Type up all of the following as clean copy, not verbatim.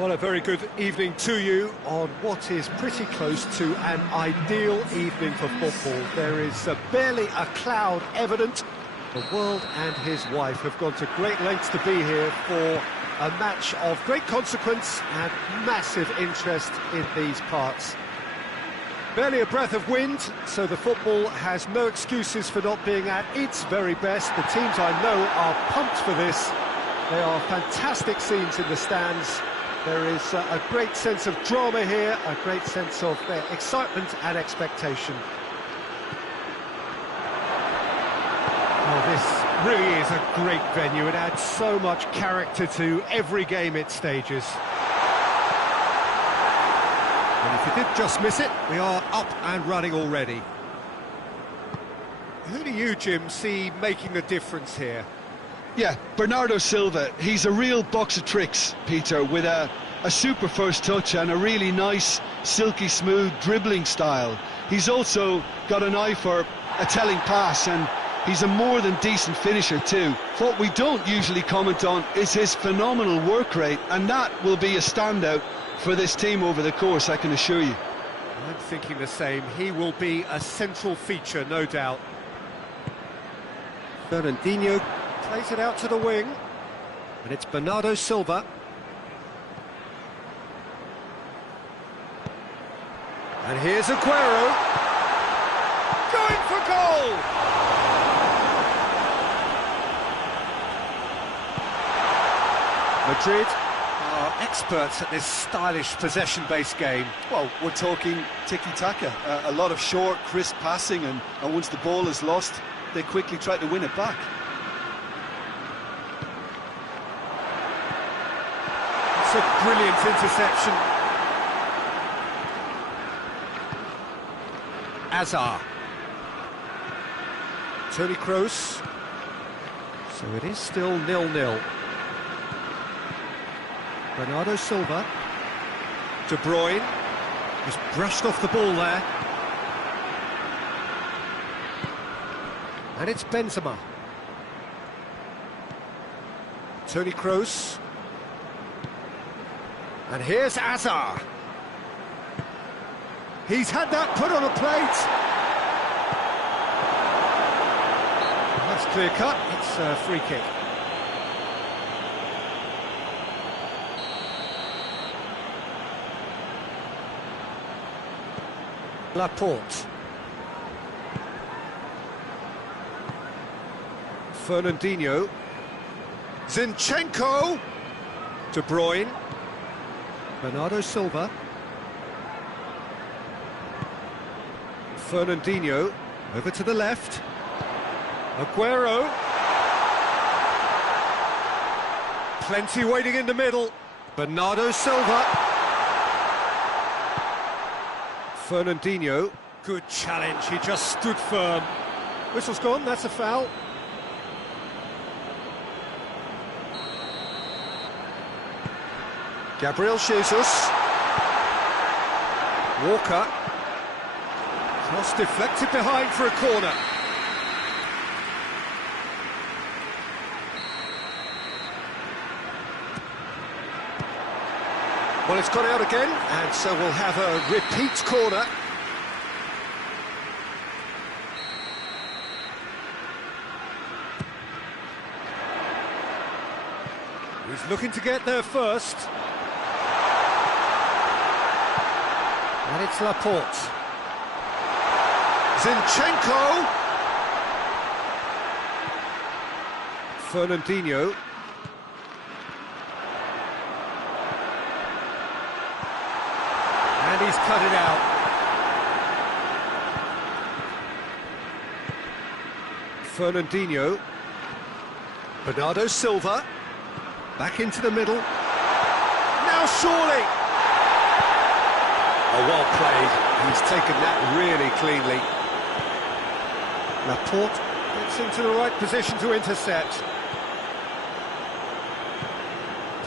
Well, a very good evening to you on what is pretty close to an ideal evening for football. There is barely a cloud evident. The world and his wife have gone to great lengths to be here for a match of great consequence and massive interest in these parts. Barely a breath of wind, so the football has no excuses for not being at its very best. The teams I know are pumped for this. They are fantastic scenes in the stands. There is a great sense of drama here, a great sense of excitement and expectation. Oh, this really is a great venue. It adds so much character to every game it stages. And if you did just miss it, we are up and running already. Who do you, Jim, see making the difference here? Yeah, Bernardo Silva, he's a real box of tricks, Peter, with a super first touch and a really nice, silky smooth dribbling style. He's also got an eye for a telling pass, and he's a more than decent finisher too. What we don't usually comment on is his phenomenal work rate, and that will be a standout for this team over the course, I can assure you. I'm thinking the same. He will be a central feature, no doubt. Fernandinho plays it out to the wing, and it's Bernardo Silva. And here's Aguero, going for goal! Madrid are experts at this stylish possession-based game. Well, we're talking tiki-taka, a lot of short, crisp passing, and once the ball is lost, they quickly try to win it back. It's a brilliant interception. Azar. Toni Kroos. So it is still 0-0. Bernardo Silva. De Bruyne. Just brushed off the ball there. And it's Benzema. Toni Kroos. And here's Azar. He's had that put on a plate. That's clear cut. It's a free kick. Laporte. Fernandinho. Zinchenko. De Bruyne. Bernardo Silva. Fernandinho, over to the left. Aguero. Plenty waiting in the middle. Bernardo Silva. Fernandinho. Good challenge, he just stood firm. Whistle's gone, that's a foul. Gabriel Jesus. Walker. Cross deflected behind for a corner. Well, it's gone out again, and so we'll have a repeat corner. He's looking to get there first. And it's Laporte. Zinchenko. Fernandinho. And he's cut it out. Fernandinho. Bernardo Silva. Back into the middle. Now surely. Oh, well played. He's taken that really cleanly. Laporte gets into the right position to intercept.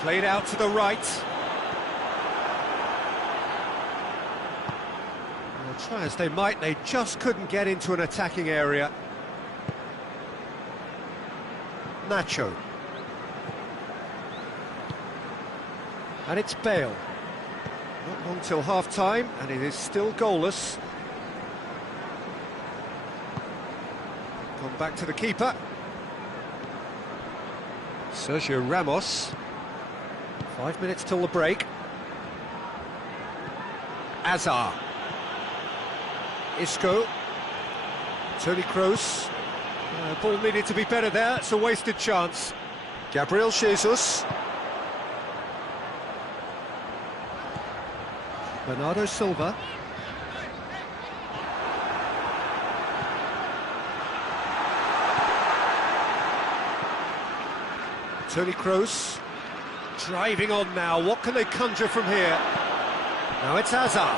Played out to the right. Well, try as they might, they just couldn't get into an attacking area. Nacho. And it's Bale. Not long till half-time, and it is still goalless. Gone back to the keeper. Sergio Ramos. 5 minutes till the break. Azar. Isco. Toni Kroos. Ball needed to be better there, it's a wasted chance. Gabriel Jesus. Bernardo Silva. Toni Kroos. Driving on now, what can they conjure from here? Now it's Azar.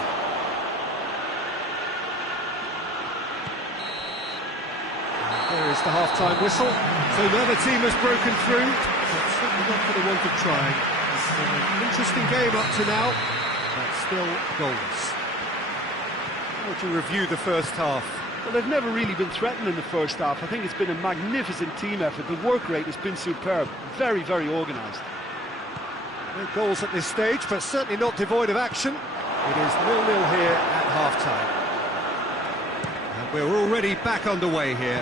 There is the half-time whistle. So now the team has broken through, but certainly not for the want of trying. It's been an interesting game up to now, but still goalless. How would you review the first half? Well, they've never really been threatened in the first half. I think it's been a magnificent team effort. The work rate has been superb. Very, very organised. No goals at this stage, but certainly not devoid of action. It is 0-0 here at half-time. And we're already back underway here.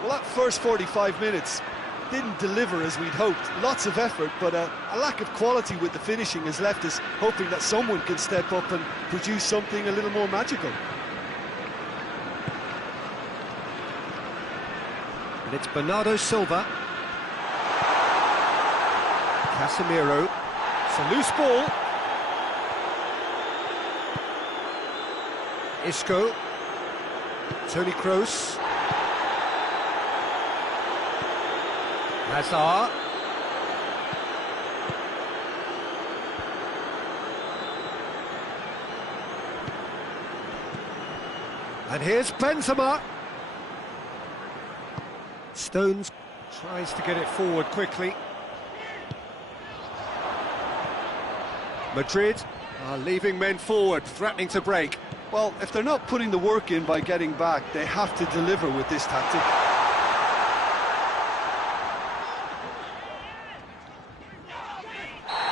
Well, that first 45 minutes didn't deliver as we'd hoped. Lots of effort, but a lack of quality with the finishing has left us hoping that someone can step up and produce something a little more magical. And it's Bernardo Silva. Casemiro. It's a loose ball. Isco. Toni Kroos. Hazard. And here's Benzema. Stones tries to get it forward quickly. Madrid are leaving men forward, threatening to break. Well, if they're not putting the work in by getting back, they have to deliver with this tactic.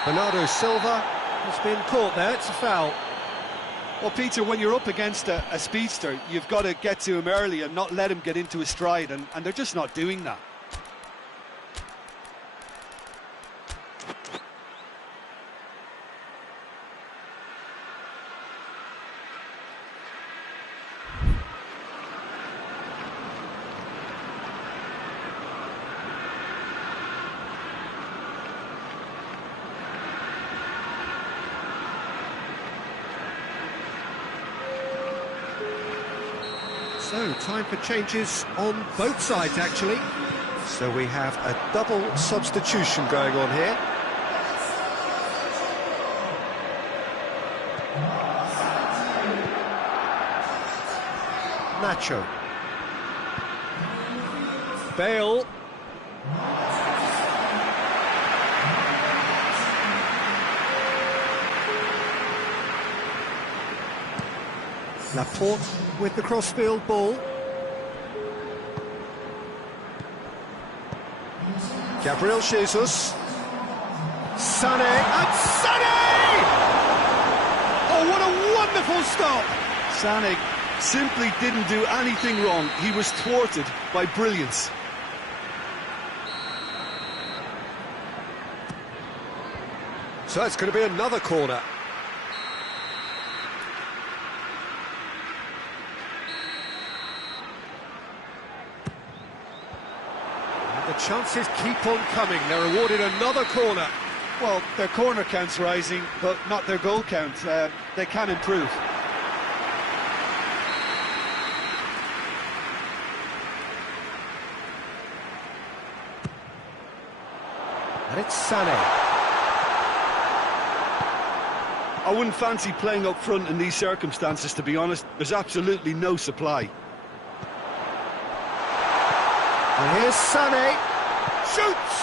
Bernardo Silva has been caught there, it's a foul. Well, Peter, when you're up against a speedster, you've got to get to him early and not let him get into a stride, and they're just not doing that. So, time for changes on both sides, actually. So we have a double substitution going on here. Nacho. Bale. Laporte with the crossfield ball. Gabriel Jesus. Sané, and Sané! Oh, what a wonderful stop! Sané simply didn't do anything wrong. He was thwarted by brilliance. So it's going to be another corner. The chances keep on coming. They're awarded another corner. Well, their corner count's rising, but not their goal count. They can improve. And it's Sané. I wouldn't fancy playing up front in these circumstances, to be honest. There's absolutely no supply. And here's Sané. Shoots!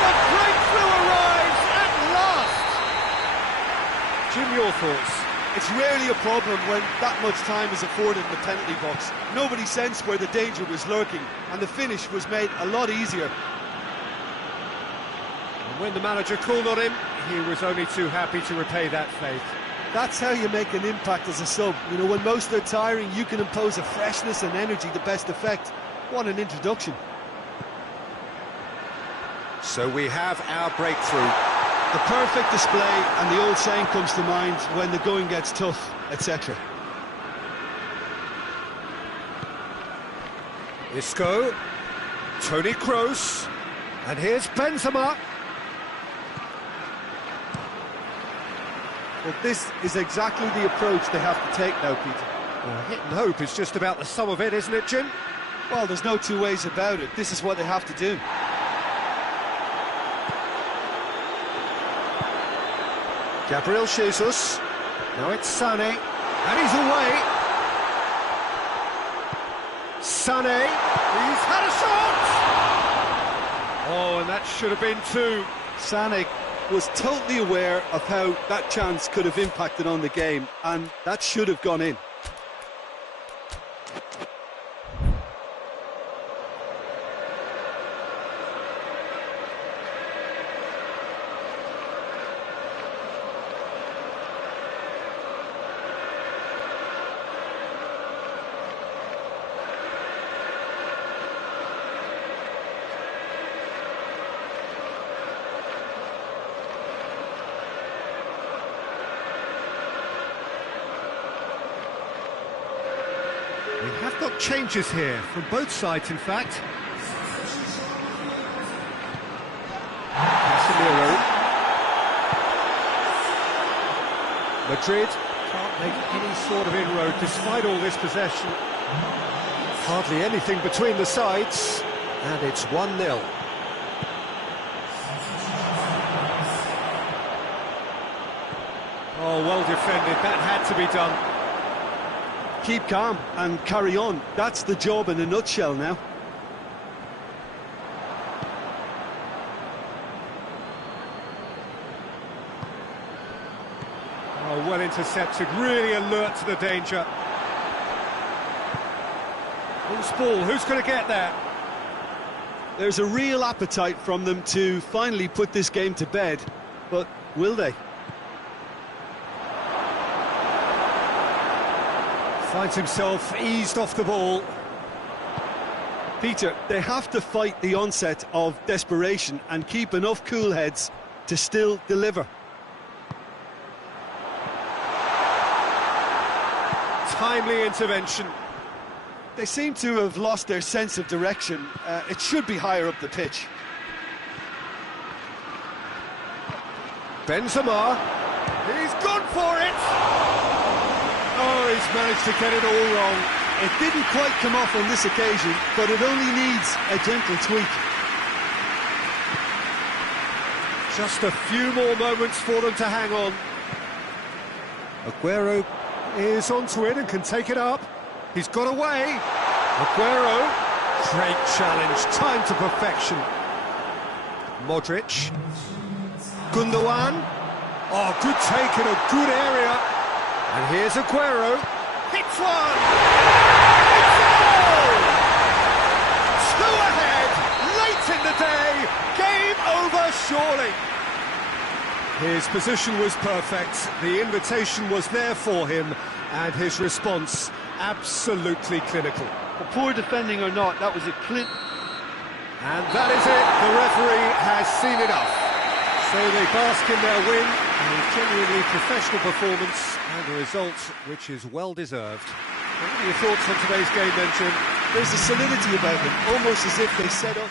The breakthrough arrives at last! Jim, your thoughts? It's rarely a problem when that much time is afforded in the penalty box. Nobody sensed where the danger was lurking, and the finish was made a lot easier. When the manager called on him, he was only too happy to repay that faith. That's how you make an impact as a sub. You know, when most are tiring, you can impose a freshness and energy to best effect. What an introduction. So we have our breakthrough. The perfect display, and the old saying comes to mind: when the going gets tough, etc. Isco, Toni Kroos, and here's Benzema. Well, this is exactly the approach they have to take now, Peter. Well, hit and hope is just about the sum of it, isn't it, Jim? Well, there's no two ways about it. This is what they have to do. Gabriel Jesus. Now it's Sané, and he's away. Sané, he's had a shot! Oh, and that should have been two. Sané was totally aware of how that chance could have impacted on the game, and that should have gone in. We have got changes here, from both sides in fact. Casemiro. Madrid can't make any sort of inroad despite all this possession. Hardly anything between the sides, and it's 1-0. Oh, well defended, that had to be done. Keep calm and carry on. That's the job in a nutshell now. Oh, well intercepted, really alert to the danger. Loose ball, who's going to get that? There's a real appetite from them to finally put this game to bed, but will they? Finds himself eased off the ball. Peter, they have to fight the onset of desperation and keep enough cool heads to still deliver. Timely intervention. They seem to have lost their sense of direction. It should be higher up the pitch. Benzema. He's gone for it! Oh, he's managed to get it all wrong. It didn't quite come off on this occasion, but it only needs a gentle tweak. Just a few more moments for them to hang on. Aguero is onto it and can take it up. He's got away. Aguero. Great challenge, time to perfection. Modric. Gundogan. Oh, good take in a good area. And here's Aguero. Hits one! It's a goal! 2 ahead, late in the day. Game over, surely. His position was perfect. The invitation was there for him, and his response absolutely clinical. Well, poor defending or not, that was a clip. And that is it. The referee has seen enough. So they bask in their win, a genuinely professional performance, and a result which is well deserved. What are your thoughts on today's game then, Jim? There's a solidity about them, almost as if they set up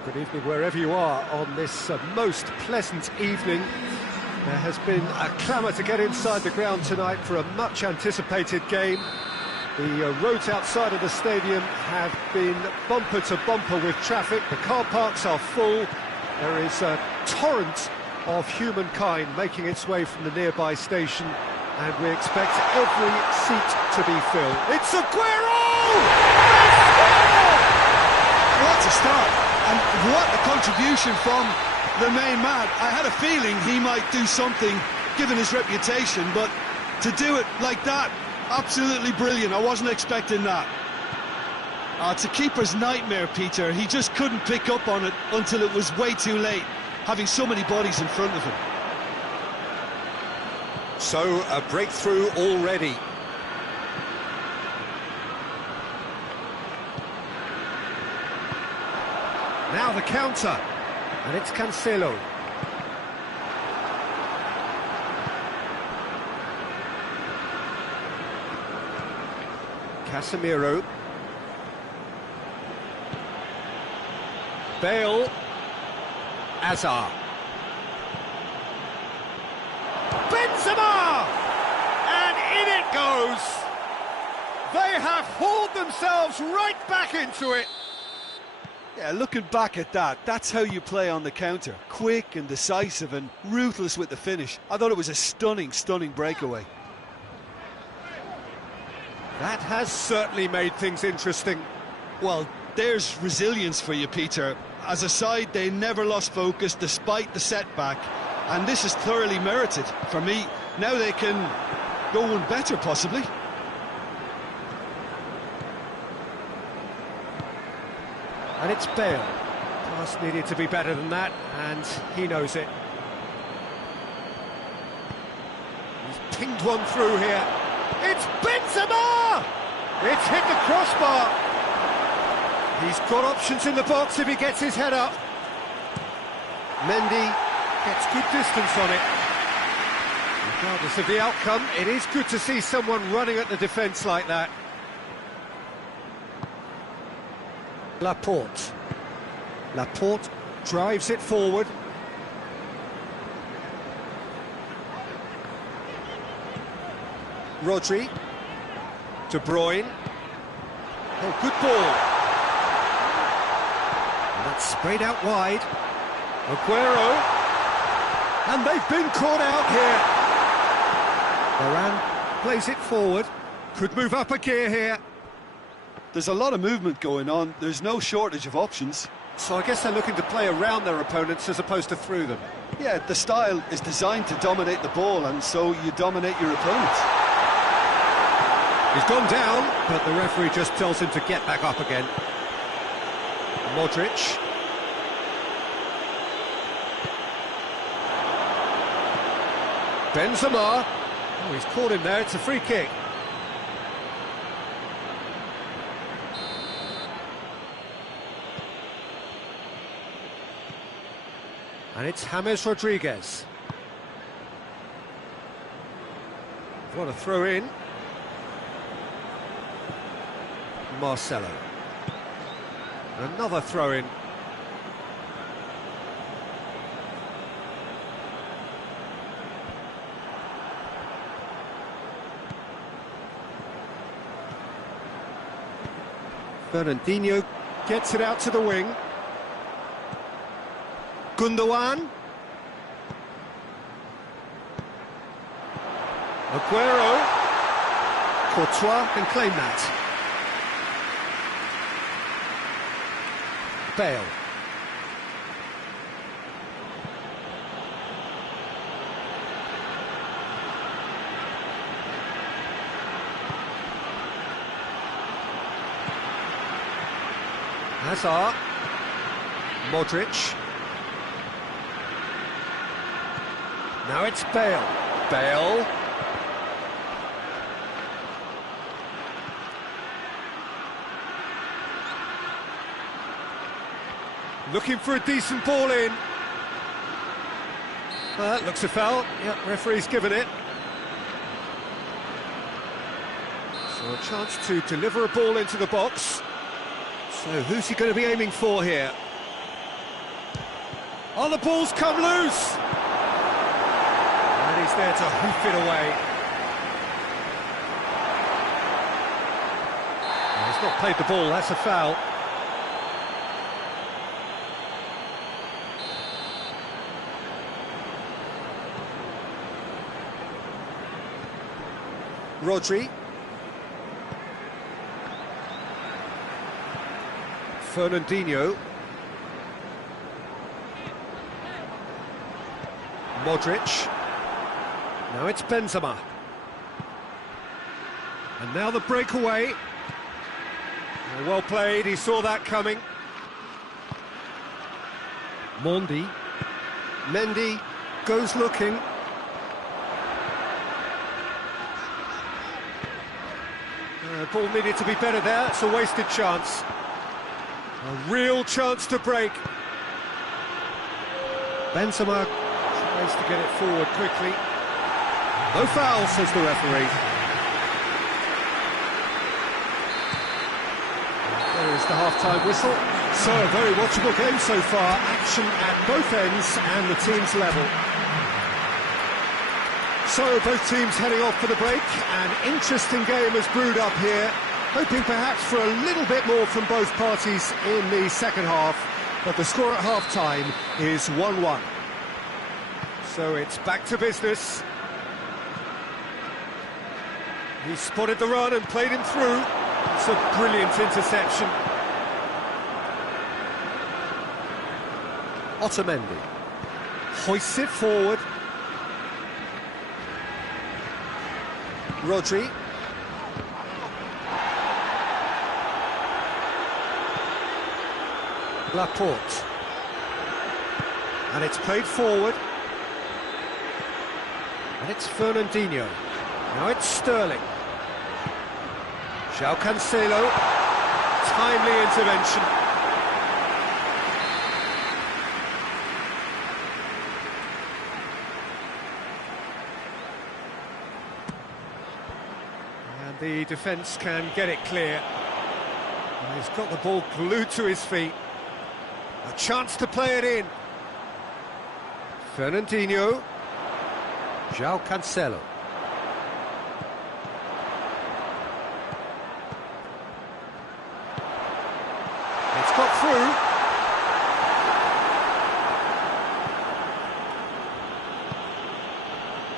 Well, good evening wherever you are on this most pleasant evening. There has been a clamour to get inside the ground tonight for a much anticipated game. The roads outside of the stadium have been bumper to bumper with traffic. The car parks are full. There is a torrent of humankind making its way from the nearby station, and we expect every seat to be filled. It's Aguero! What a start, and what a contribution from the main man. I had a feeling he might do something given his reputation, but to do it like that, absolutely brilliant. I wasn't expecting that. It's a keeper's nightmare, Peter. He just couldn't pick up on it until it was way too late, having so many bodies in front of him. So, a breakthrough already. Now the counter, and it's Cancelo. Casemiro. Bale. Hazard. Benzema! And in it goes! They have hauled themselves right back into it. Yeah, looking back at that, that's how you play on the counter. Quick and decisive and ruthless with the finish. I thought it was a stunning, stunning breakaway. That has certainly made things interesting. Well, there's resilience for you, Peter. As a side, they never lost focus despite the setback, and this is thoroughly merited. For me, now they can go one better, possibly. And it's Bale. Pass needed to be better than that, and he knows it. He's pinged one through here. It's Benzema! It's hit the crossbar. He's got options in the box if he gets his head up. Mendy gets good distance on it. Regardless of the outcome, it is good to see someone running at the defence like that. Laporte. Laporte drives it forward. Rodri. De Bruyne. Oh, good ball. And that's sprayed out wide. Aguero. And they've been caught out here. Varane plays it forward. Could move up a gear here. There's a lot of movement going on. There's no shortage of options. So I guess they're looking to play around their opponents as opposed to through them. Yeah, the style is designed to dominate the ball, and so you dominate your opponents. He's gone down, but the referee just tells him to get back up again. Modric. Benzema. Oh, he's caught him there. It's a free kick. And it's James Rodriguez. What a throw in. Marcelo. Another throw in. Fernandinho gets it out to the wing. Gundogan. Aguero. Courtois can claim that. Bale. Hazard. Modric. Now it's Bale. Bale. Looking for a decent ball in. Looks a foul. Yep, referee's given it. So a chance to deliver a ball into the box. So who's he going to be aiming for here? Oh, the ball's come loose! And he's there to hoof it away. Well, he's not played the ball, that's a foul. Rodri. Fernandinho. Modric. Now it's Benzema. And now the breakaway. Well played, he saw that coming. Mendy. Mendy goes looking. Ball needed to be better there, it's a wasted chance. A real chance to break. Benzema tries to get it forward quickly. No foul, says the referee. There is the half-time whistle. So, a very watchable game so far. Action at both ends and the team's level. So, both teams heading off for the break. An interesting game has brewed up here. Hoping perhaps for a little bit more from both parties in the second half. But the score at half-time is 1-1. So it's back to business. He spotted the run and played him through. It's a brilliant interception. Otamendi hoists it forward. Rodri. Laporte. And it's played forward. And it's Fernandinho. Now it's Sterling. João Cancelo. Timely intervention. And the defence can get it clear. And he's got the ball glued to his feet. A chance to play it in. Fernandinho. João Cancelo. It's got through.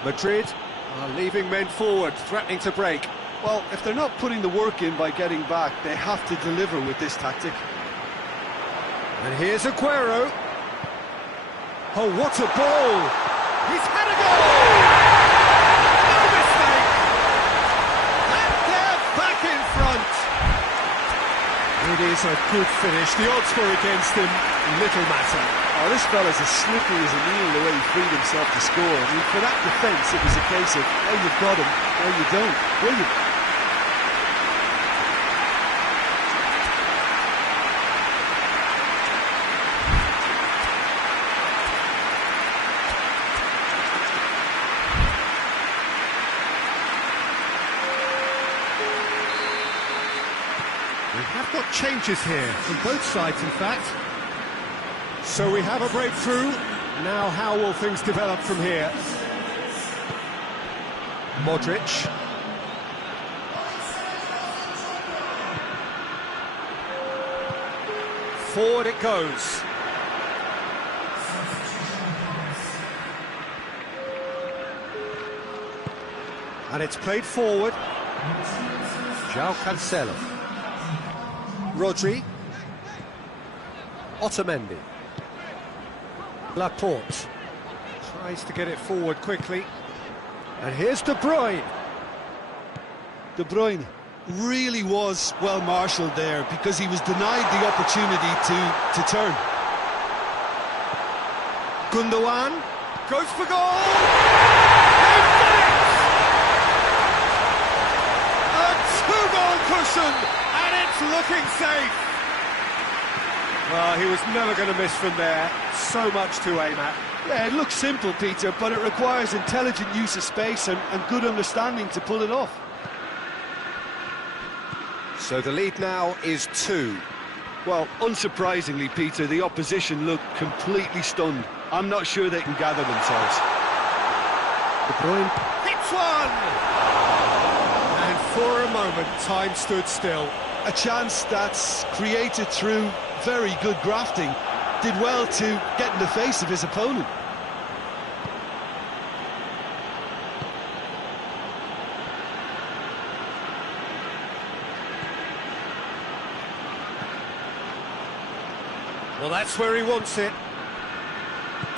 Madrid are leaving men forward, threatening to break. Well, if they're not putting the work in by getting back, they have to deliver with this tactic. And here's Aguero. Oh, what a ball! He's had a goal! No mistake! And they're back in front! It is a good finish. The odds were against him, little matter. Oh, this fella's as slippery as a needle the way he freed himself to score. I mean, for that defence, it was a case of, oh, you've got him, or you don't. Brilliant. We have got changes here from both sides, in fact. So we have a breakthrough. Now how will things develop from here? Modric. Forward it goes. And it's played forward. João Cancelo. Rodri. Otamendi. Laporte. Tries to get it forward quickly. And here's De Bruyne. De Bruyne really was well marshalled there because he was denied the opportunity to turn. Gundogan goes for goal! They've done it! A two-goal cushion, and it's looking safe. Well, he was never going to miss from there. So much to aim at. Yeah, it looks simple, Peter, but it requires intelligent use of space and good understanding to pull it off. So the lead now is 2. Well, unsurprisingly, Peter, the opposition look completely stunned. I'm not sure they can gather themselves. De Bruyne hits one! And for a moment, time stood still. A chance that's created through very good grafting. Did well to get in the face of his opponent. Well, that's where he wants it.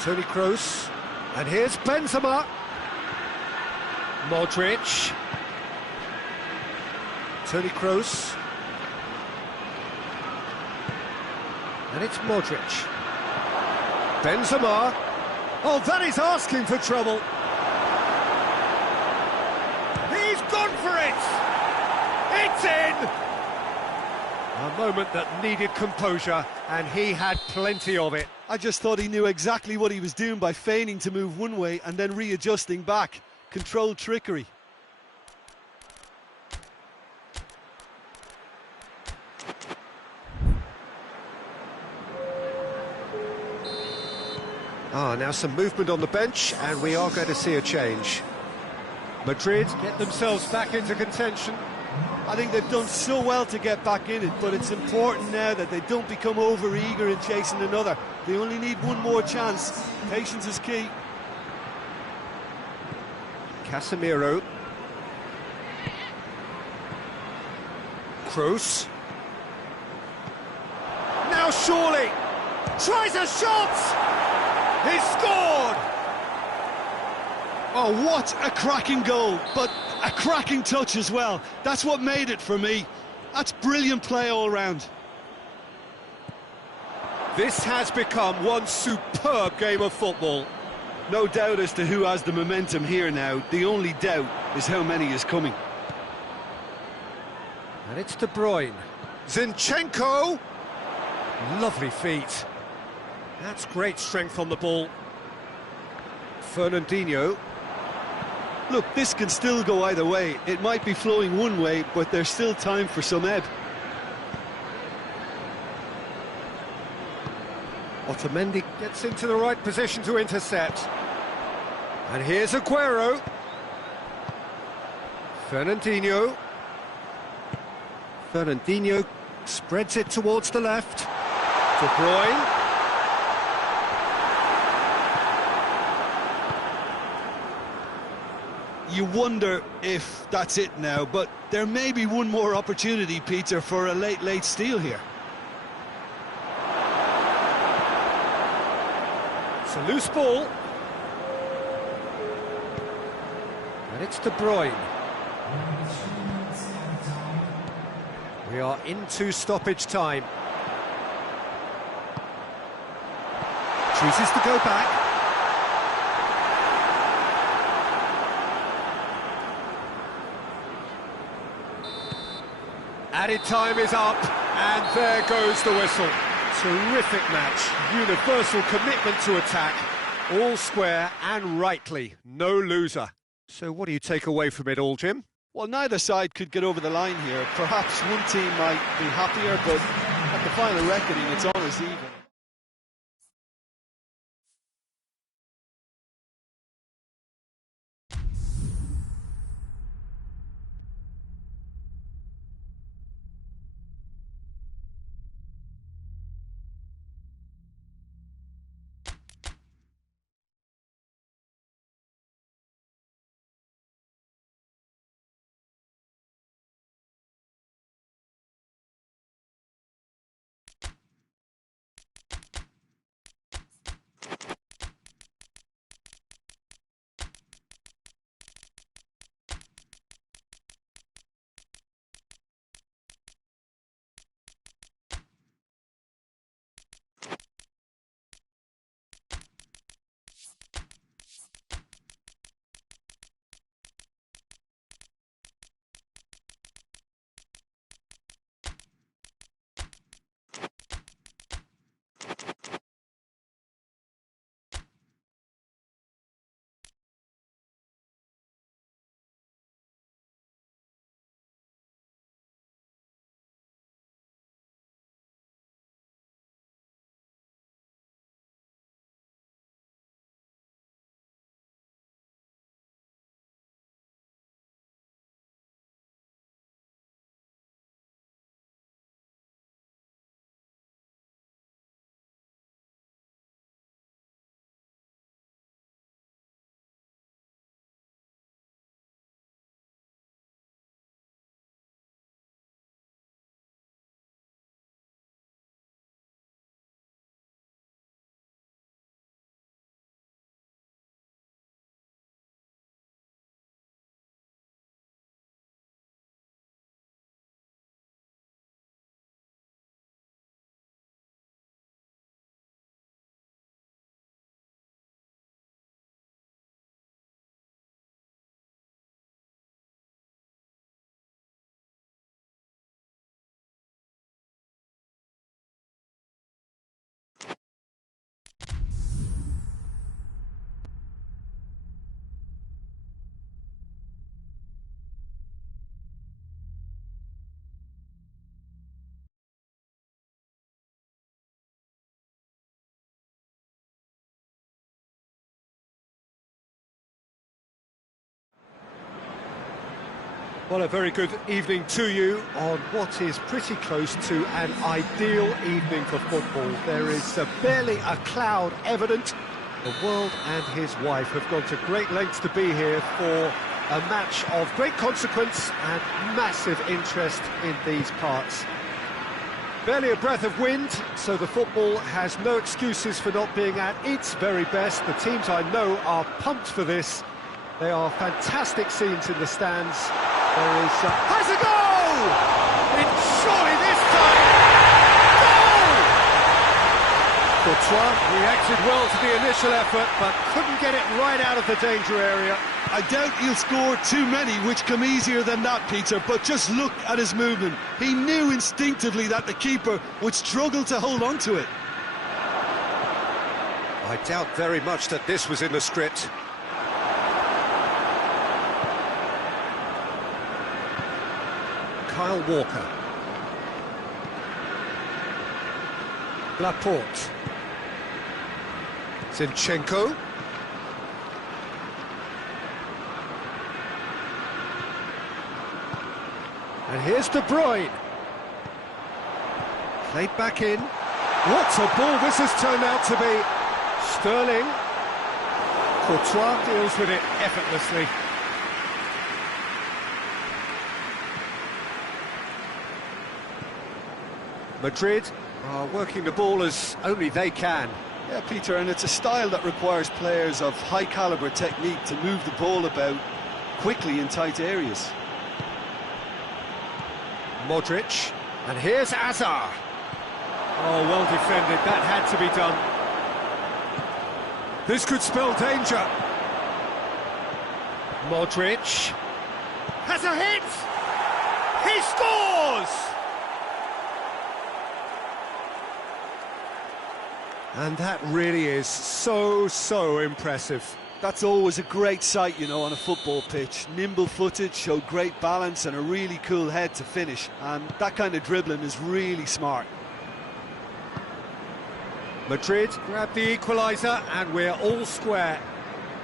Toni Kroos. And here's Benzema. Modric. Toni Kroos. And it's Modric. Benzema. Oh, that is asking for trouble. He's gone for it! It's in! A moment that needed composure, and he had plenty of it. I just thought he knew exactly what he was doing by feigning to move one way and then readjusting back. Controlled trickery. Now some movement on the bench, and we are going to see a change. Madrid get themselves back into contention. I think they've done so well to get back in it, but it's important now that they don't become over-eager in chasing another. They only need one more chance. Patience is key. Casemiro. Kroos. Now surely! Tries a shot! He's scored! Oh, what a cracking goal, but a cracking touch as well. That's what made it for me. That's brilliant play all round. This has become one superb game of football. No doubt as to who has the momentum here now. The only doubt is how many is coming. And it's De Bruyne. Zinchenko! Lovely feet. That's great strength on the ball. Fernandinho. Look, this can still go either way. It might be flowing one way, but there's still time for some ebb. Otamendi gets into the right position to intercept. And here's Aguero. Fernandinho. Fernandinho spreads it towards the left. De Bruyne. You wonder if that's it now, but there may be one more opportunity, Peter, for a late steal here. It's a loose ball. And it's De Bruyne. We are into stoppage time. Chooses to go back. Added time is up, and there goes the whistle. Terrific match, universal commitment to attack, all square and rightly, no loser. So what do you take away from it all, Jim? Well, neither side could get over the line here. Perhaps one team might be happier, but at the final reckoning, it's almost even. Well, a very good evening to you on what is pretty close to an ideal evening for football. There is barely a cloud evident. The world and his wife have gone to great lengths to be here for a match of great consequence and massive interest in these parts. Barely a breath of wind, so the football has no excuses for not being at its very best. The teams I know are pumped for this. They are fantastic scenes in the stands. There is... has a goal! It's surely this time! Goal! Courtois reacted well to the initial effort, but couldn't get it right out of the danger area. I doubt he'll score too many, which come easier than that, Peter, but just look at his movement. He knew instinctively that the keeper would struggle to hold on to it. I doubt very much that this was in the script. Kyle Walker. Laporte. Zinchenko. And here's De Bruyne. Played back in. What a ball this has turned out to be. Sterling. Courtois deals with it effortlessly. Madrid are working the ball as only they can. Yeah, Peter, and it's a style that requires players of high-caliber technique to move the ball about quickly in tight areas. Modric, and here's Hazard. Oh, well defended, that had to be done. This could spell danger. Modric has a hit! He scores! And that really is so impressive. That's always a great sight, you know, on a football pitch. Nimble-footed, showed great balance and a really cool head to finish. And that kind of dribbling is really smart. Madrid grab the equaliser and we're all square.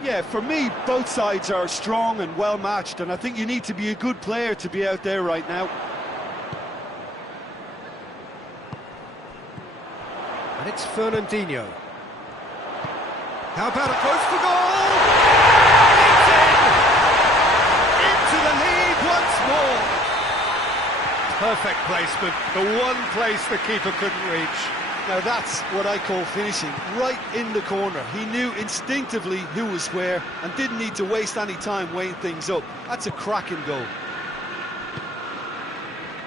Yeah, for me, both sides are strong and well-matched, and I think you need to be a good player to be out there right now. And it's Fernandinho. How about a close for goal? It's in! Into the lead once more. Perfect placement, the one place the keeper couldn't reach. Now that's what I call finishing, right in the corner. He knew instinctively who was where and didn't need to waste any time weighing things up. That's a cracking goal.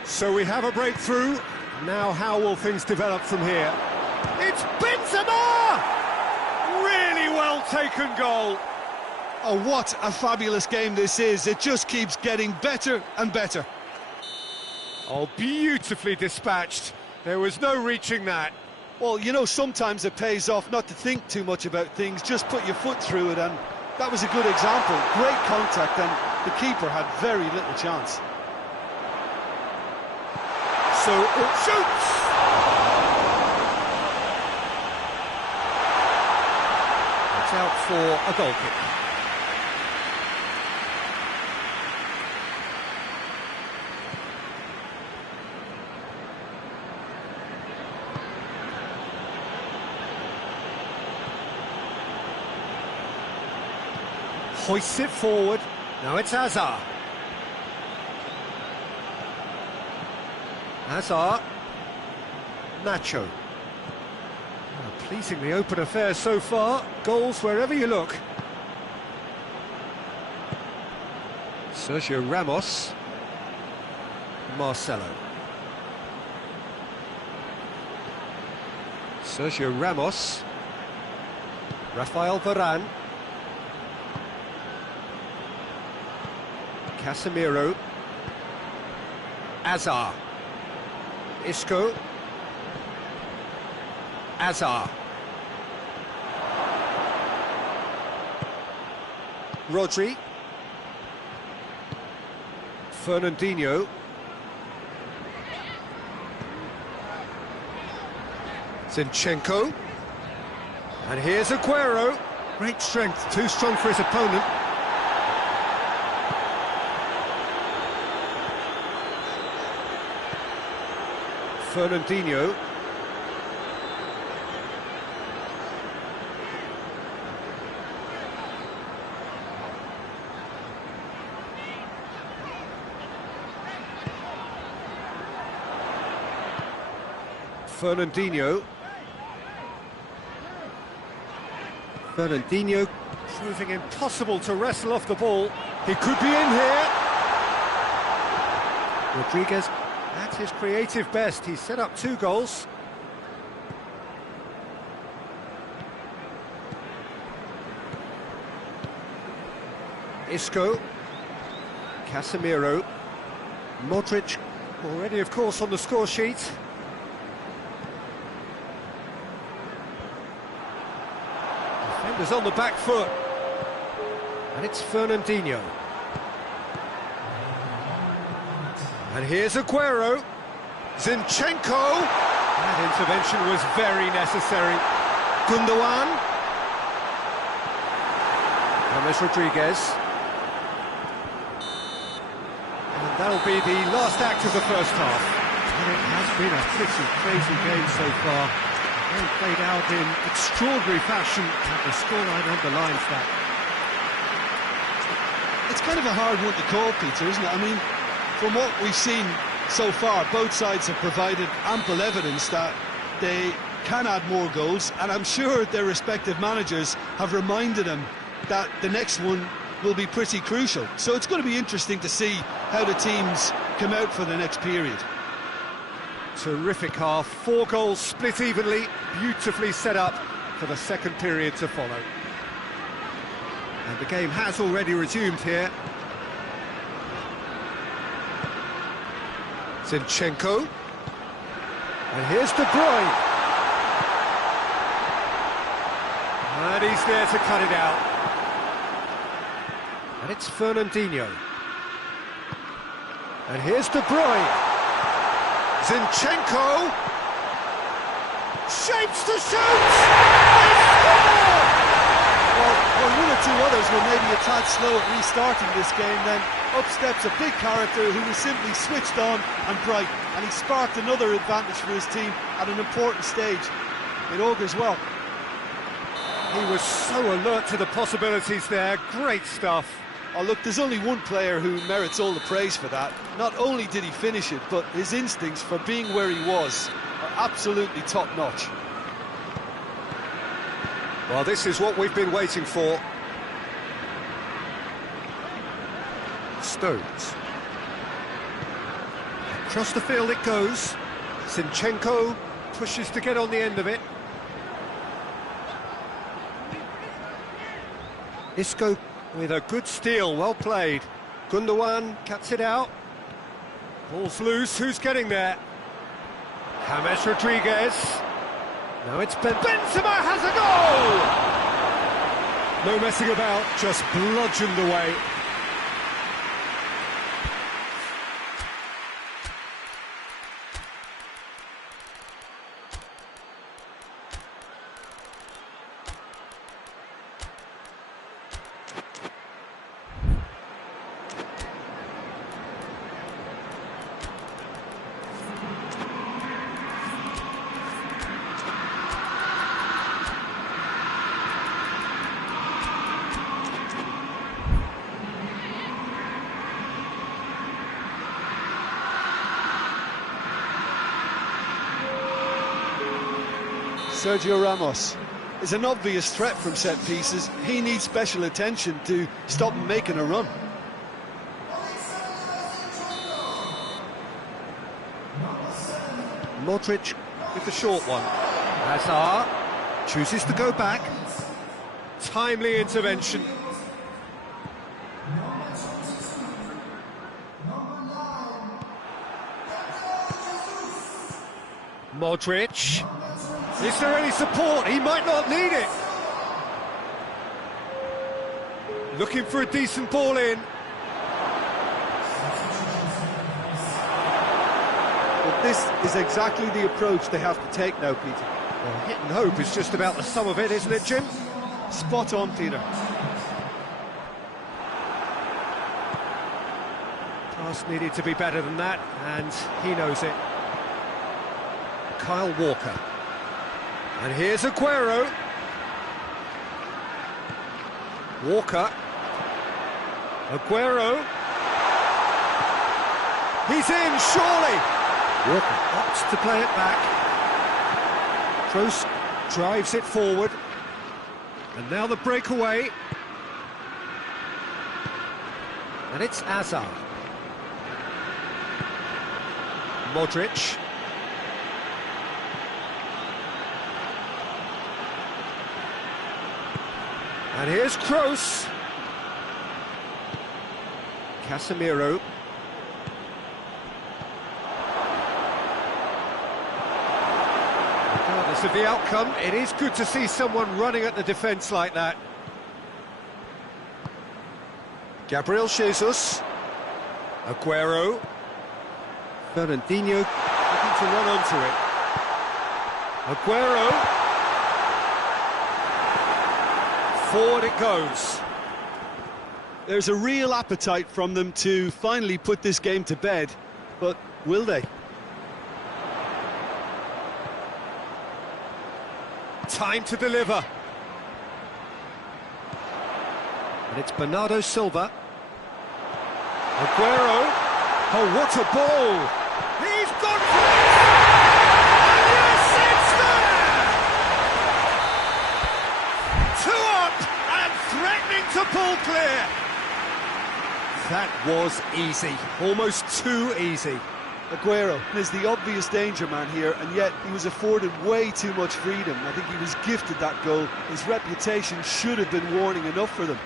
So we have a breakthrough. Now how will things develop from here? It's Benzema! Really well taken goal. Oh, what a fabulous game this is. It just keeps getting better and better. Oh, beautifully dispatched. There was no reaching that. Well, you know, sometimes it pays off not to think too much about things, just put your foot through it, and that was a good example. Great contact, and the keeper had very little chance. So it shoots! It's out for a goal kick. Hoists it forward. Now it's Hazard. Hazard. Nacho. Oh, pleasingly open affair so far. Goals wherever you look. Sergio Ramos. Marcelo. Sergio Ramos. Rafael Varane. Casemiro. Hazard. Isco. Hazard. Rodri. Fernandinho. Zinchenko. And here's Aguero. Great strength, too strong for his opponent. Fernandinho. Fernandinho. Fernandinho proving impossible to wrestle off the ball. He could be in here. Rodriguez at his creative best. He set up 2 goals. Isco. Casemiro. Modric already, of course, on the score sheet. Defenders on the back foot. And it's Fernandinho. And here's Aguero. Zinchenko. That intervention was very necessary. Gundogan. James Rodriguez. And that'll be the last act of the first half. And it has been a pretty crazy game so far. They played out in extraordinary fashion, and the scoreline underlines that. It's kind of a hard one to call, Peter, isn't it? I mean, from what we've seen so far, both sides have provided ample evidence that they can add more goals, and I'm sure their respective managers have reminded them that the next one will be pretty crucial. So it's going to be interesting to see how the teams come out for the next period. Terrific half, 4 goals split evenly, beautifully set up for the second period to follow. And the game has already resumed here. Zinchenko. And here's De Bruyne. And he's there to cut it out. And it's Fernandinho. And here's De Bruyne. Zinchenko. Shapes to shoot! Well, one or 2 others were maybe a tad slow at restarting this game, then up steps a big character who was simply switched on and bright, and he sparked another advantage for his team at an important stage. It augurs well. He was so alert to the possibilities there, great stuff. Oh look, there's only one player who merits all the praise for that. Not only did he finish it, but his instincts for being where he was are absolutely top-notch. Well, this is what we've been waiting for. Stones. Across the field it goes. Zinchenko pushes to get on the end of it. Isco with a good steal, well played. Gundogan cuts it out. Ball's loose, who's getting there? James Rodriguez. Now it's Benzema has a goal! No messing about, just bludgeoned away. Sergio Ramos is an obvious threat from set pieces. He needs special attention to stop him making a run. Modric with the short one. Hazard chooses to go back. Timely intervention. Modric. Is there any support? He might not need it. Looking for a decent ball in. But this is exactly the approach they have to take now, Peter. Well, hit and hope is just about the sum of it, isn't it, Jim? Spot on, Peter. Pass needed to be better than that, and he knows it. Kyle Walker. And here's Aguero. Walker. Aguero. He's in, surely. Walker opts to play it back. Kroos drives it forward. And now the breakaway. And it's Hazard. Modric. And here's Kroos. Casemiro. Regardless of the outcome, it is good to see someone running at the defence like that. Gabriel Jesus. Aguero. Fernandinho looking to run onto it. Aguero. Forward it goes. There's a real appetite from them to finally put this game to bed, but will they? Time to deliver. And it's Bernardo Silva. Aguero. Oh, what a ball! He's gone for it! And yes, it's there! 2 up and threatening to pull clear. That was easy, almost too easy. Aguero is the obvious danger man here, and yet he was afforded way too much freedom. I think he was gifted that goal. His reputation should have been warning enough for them.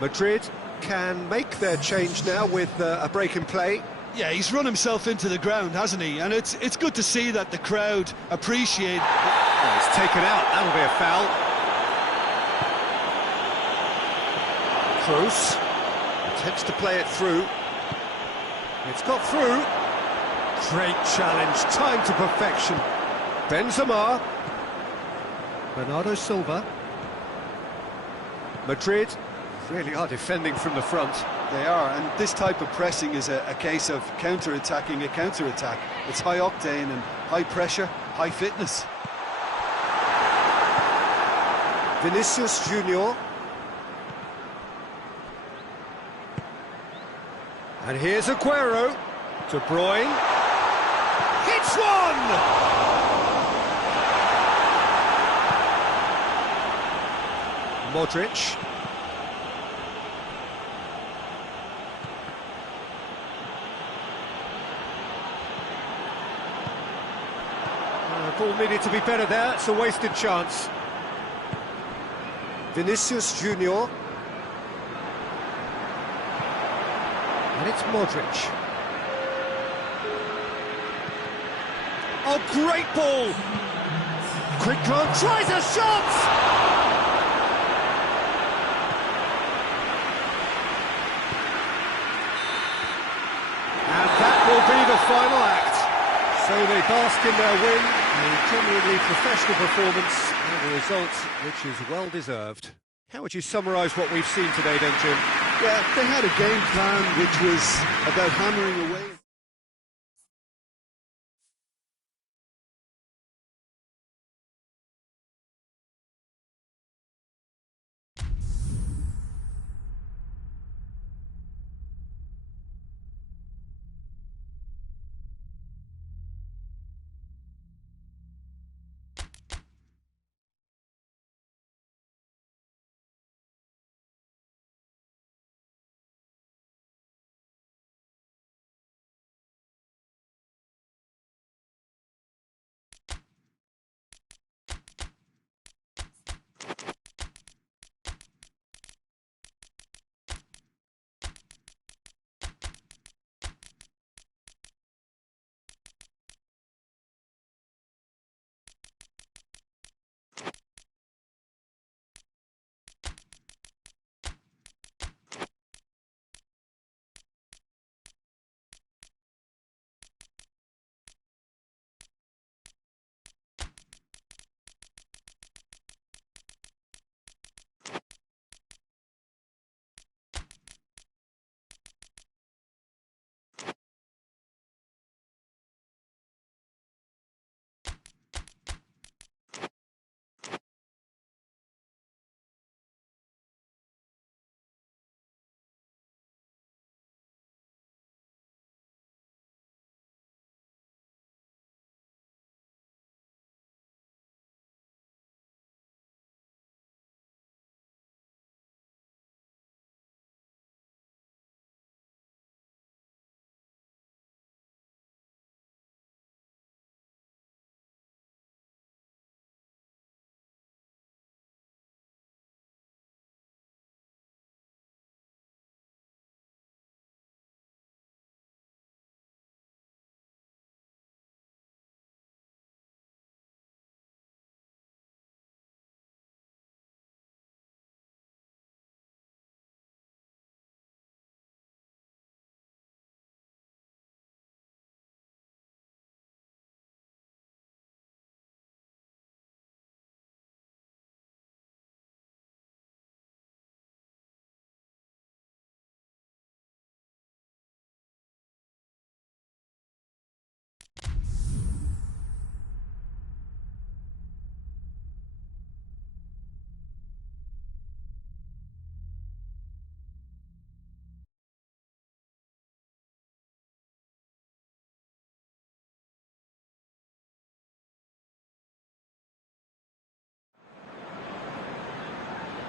Madrid can make their change now with a break in play. Yeah, he's run himself into the ground, hasn't he? And it's good to see that the crowd appreciate... Oh, it's taken out, that'll be a foul. Kroos attempts to play it through. It's got through. Great challenge, time to perfection. Benzema. Bernardo Silva. Madrid really are defending from the front. They are, and this type of pressing is a case of counter-attacking a counter-attack. It's high octane and high pressure, high fitness. Vinicius Junior. And here's Aguero. De Bruyne. Hits one! Modric. Ball needed to be better there, it's a wasted chance. Vinicius Junior. And it's Modric. Oh, great ball! Quick run, tries a shot! And that will be the final act. So they bask in their win, a genuinely professional performance, and a result which is well deserved. How would you summarise what we've seen today then, Jim? Yeah, they had a game plan which was about hammering away.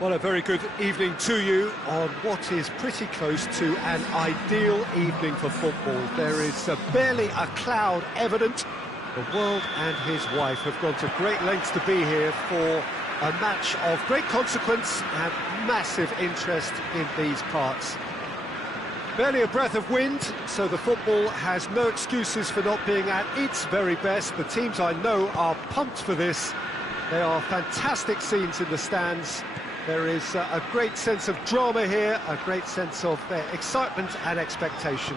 Well, a very good evening to you on what is pretty close to an ideal evening for football. There is barely a cloud evident. The world and his wife have gone to great lengths to be here for a match of great consequence and massive interest in these parts. Barely a breath of wind, so the football has no excuses for not being at its very best. The teams I know are pumped for this. They are fantastic scenes in the stands. There is a great sense of drama here, a great sense of excitement and expectation.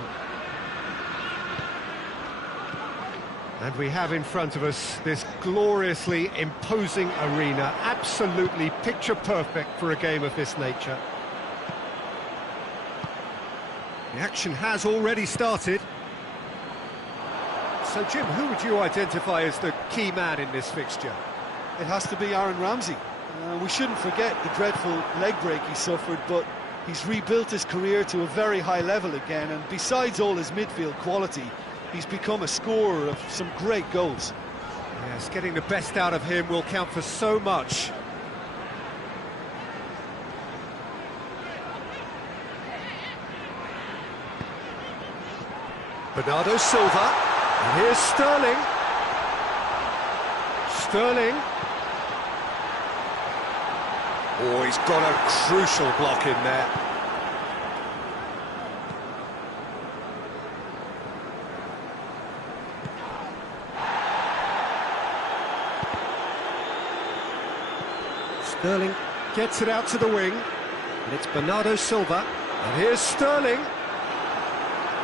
And we have in front of us this gloriously imposing arena, absolutely picture perfect for a game of this nature. The action has already started. So, Jim, who would you identify as the key man in this fixture? It has to be Aaron Ramsey. We shouldn't forget the dreadful leg break he suffered, but he's rebuilt his career to a very high level again, and besides all his midfield quality, he's become a scorer of some great goals. Yes, getting the best out of him will count for so much. Bernardo Silva, and here's Sterling. Sterling. Oh, he's got a crucial block in there. Sterling gets it out to the wing, and it's Bernardo Silva, and here's Sterling.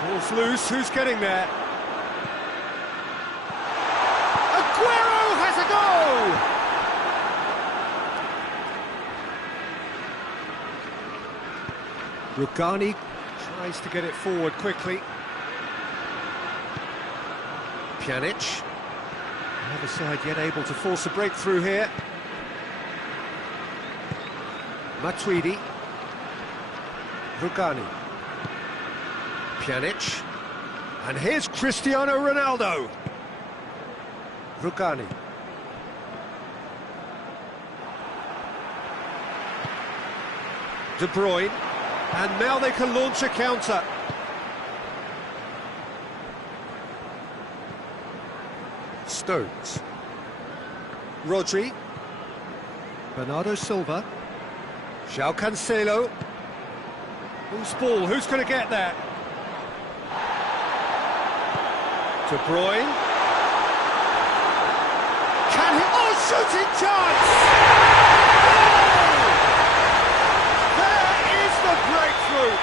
Ball's loose, who's getting there? Aguero has a goal! Rugani tries to get it forward quickly. Pjanic. Neither side yet able to force a breakthrough here. Matuidi. Rugani. Pjanic. And here's Cristiano Ronaldo. Rugani. De Bruyne. And now they can launch a counter. Stones. Rodri. Bernardo Silva. João Cancelo. Who's ball? Who's going to get that? De Bruyne. Can he? Oh, shooting chance! There is the breakthrough.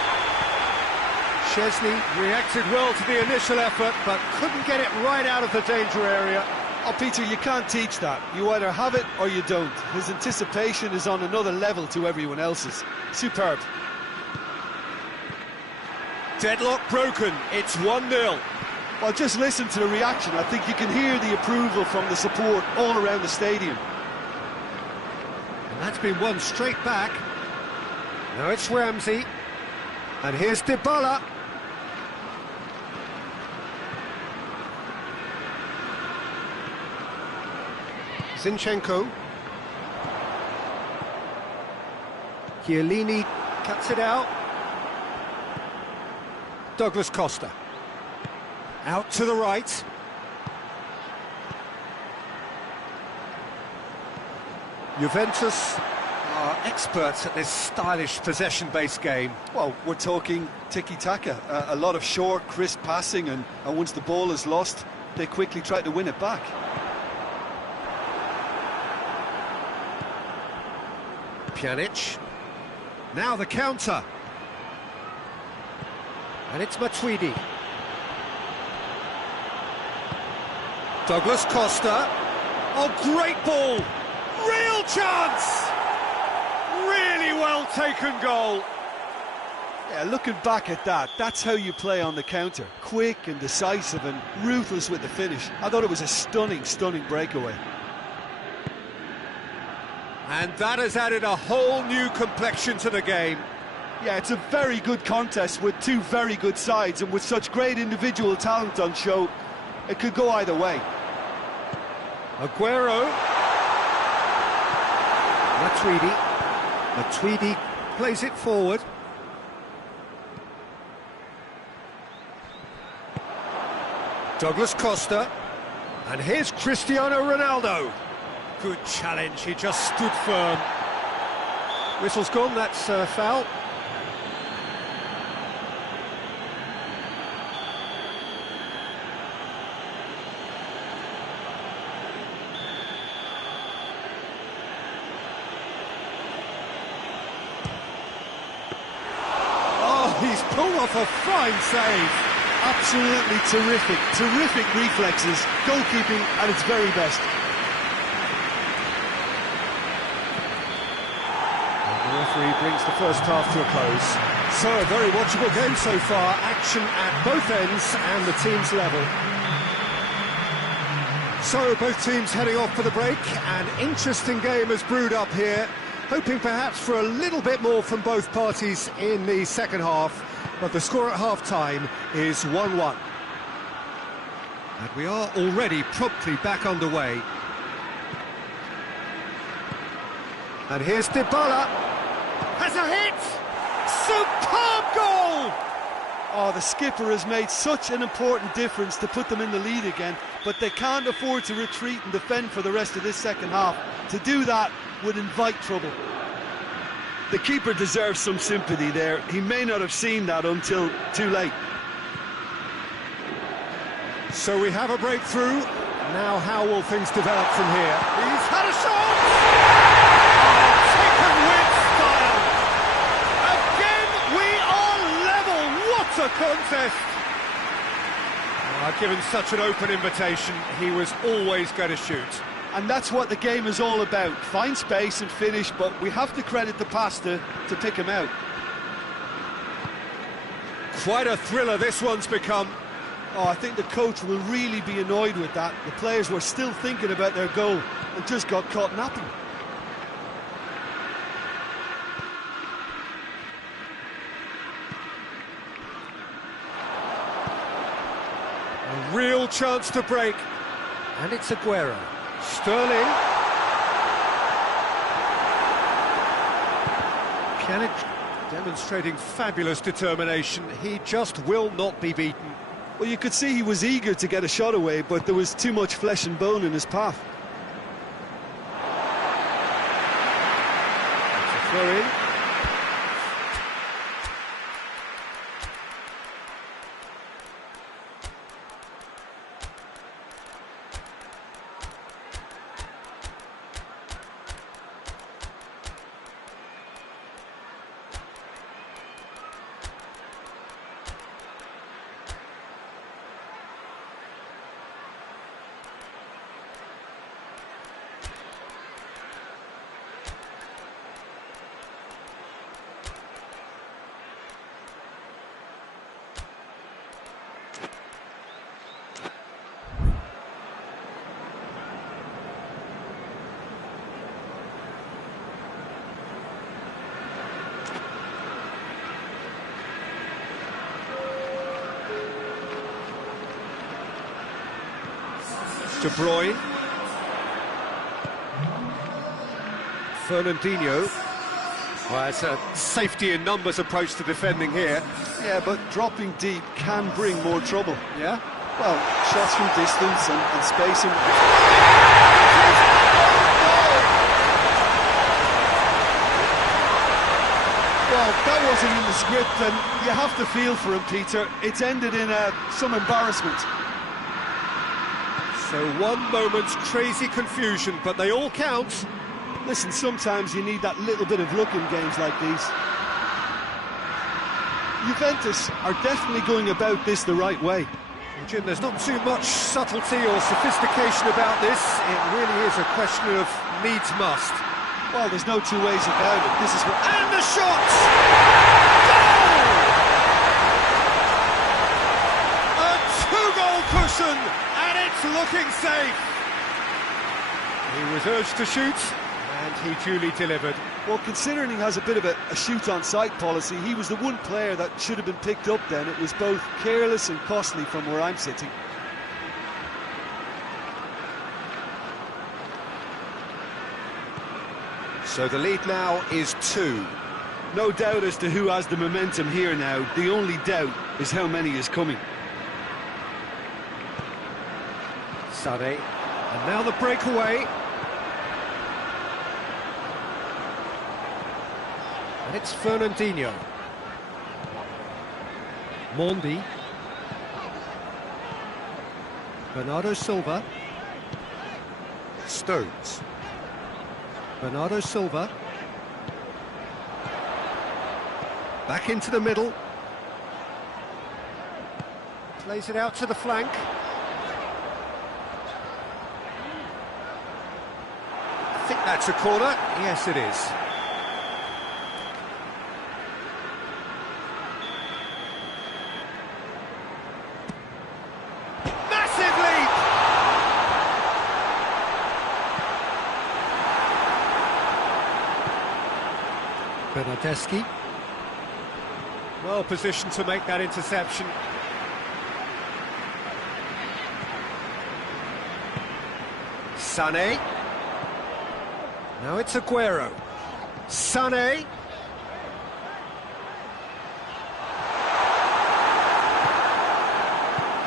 Chesney reacted well to the initial effort, but couldn't get it right out of the danger area. Oh, Peter, you can't teach that. You either have it or you don't. His anticipation is on another level to everyone else's. Superb. Deadlock broken. It's 1-0. Well, just listen to the reaction. I think you can hear the approval from the support all around the stadium. And that's been won straight back. Now it's Ramsey. And here's Dybala. Zinchenko. Chiellini cuts it out. Douglas Costa. Out to the right. Juventus are experts at this stylish possession-based game. Well, we're talking tiki-taka. A lot of short, crisp passing, and once the ball is lost, they quickly try to win it back. Pjanic. Now the counter. And it's Matuidi. Douglas Costa. Oh, great ball! Real chance! Really well taken goal. Yeah, looking back at that, that's how you play on the counter. Quick and decisive and ruthless with the finish. I thought it was a stunning, stunning breakaway. And that has added a whole new complexion to the game. Yeah, it's a very good contest with two very good sides, and with such great individual talent on show, it could go either way. Aguero. Matuidi. Tweedy plays it forward. Douglas Costa. And here's Cristiano Ronaldo. Good challenge, he just stood firm. Whistle's gone, that's foul. Oh, he's pulled off a fine save. Absolutely terrific reflexes, goalkeeping at its very best. And the referee brings the first half to a close. So a very watchable game so far, action at both ends and the teams level. So both teams heading off for the break, an interesting game has brewed up here, hoping perhaps for a little bit more from both parties in the second half. But the score at half-time is 1-1. And we are already promptly back underway. And here's Dybala. Has a hit! Superb goal! Oh, the skipper has made such an important difference to put them in the lead again, but they can't afford to retreat and defend for the rest of this second half. To do that would invite trouble. The keeper deserves some sympathy there. He may not have seen that until too late. So we have a breakthrough. Now how will things develop from here? He's had a shot! Oh, taken with style! Again, we are level! What a contest! Given such an open invitation, he was always going to shoot. And that's what the game is all about. Find space and finish, but we have to credit the passer to pick him out. Quite a thriller this one's become. Oh, I think the coach will really be annoyed with that. The players were still thinking about their goal and just got caught napping. A real chance to break. And it's Aguero. Sterling. Pjanic demonstrating fabulous determination. He just will not be beaten. Well, you could see he was eager to get a shot away, but there was too much flesh and bone in his path. It's a throw in. De Bruyne. Fernandinho. Well, it's a safety in numbers approach to defending here. Yeah, but dropping deep can bring more trouble. Yeah? Well, shots from distance and spacing. Well, that wasn't in the script, and you have to feel for him, Peter. It's ended in some embarrassment. So one moment's crazy confusion, but they all count. Listen, sometimes you need that little bit of luck in games like these. Juventus are definitely going about this the right way. Well, Jim, there's not too much subtlety or sophistication about this. It really is a question of needs must. Well, there's no two ways about it. This is what... And the shots! Goal! A two-goal cushion! Looking safe. He was urged to shoot, and he duly delivered. Well, considering he has a bit of a shoot-on-sight policy, he was the one player that should have been picked up then. It was both careless and costly from where I'm sitting. So the lead now is 2. No doubt as to who has the momentum here now. The only doubt is how many is coming. Sané, and now the breakaway. And it's Fernandinho. Mondi. Bernardo Silva. Stones. Bernardo Silva. Back into the middle. Plays it out to the flank. I think that's a corner. Yes, it is. Massive leap! Bernardeschi. Well positioned to make that interception. Sané. Now it's Aguero. Sané.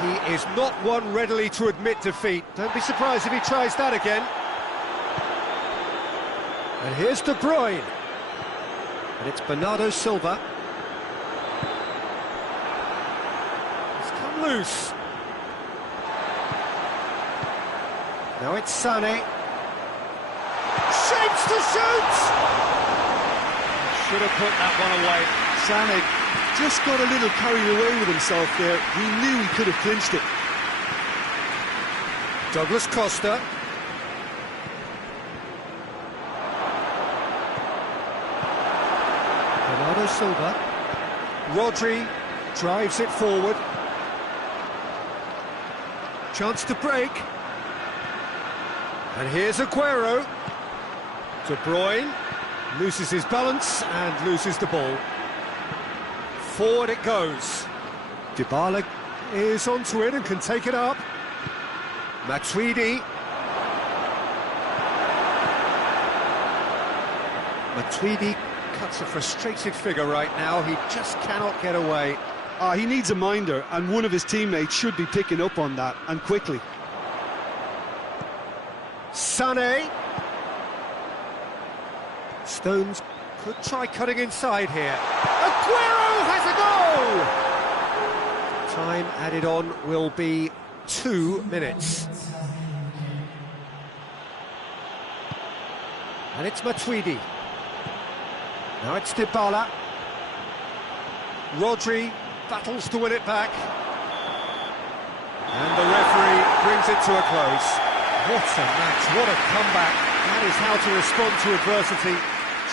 He is not one readily to admit defeat. Don't be surprised if he tries that again. And here's De Bruyne. And it's Bernardo Silva. He's come loose. Now it's Sané. Shapes to shoot! Should have put that one away. Sané just got a little carried away with himself there. He knew he could have clinched it. Douglas Costa. Bernardo Silva. Rodri drives it forward. Chance to break. And here's Aguero. De Bruyne loses his balance and loses the ball. Forward it goes. Dybala is onto it and can take it up. Matuidi. Matuidi cuts a frustrated figure right now. He just cannot get away. He needs a minder, and one of his teammates should be picking up on that, and quickly. Sané. Stones could try cutting inside here. Aguero has a goal! Time added on will be 2 minutes. And it's Matuidi. Now it's Dybala. Rodri battles to win it back. And the referee brings it to a close. What a match, what a comeback. That is how to respond to adversity.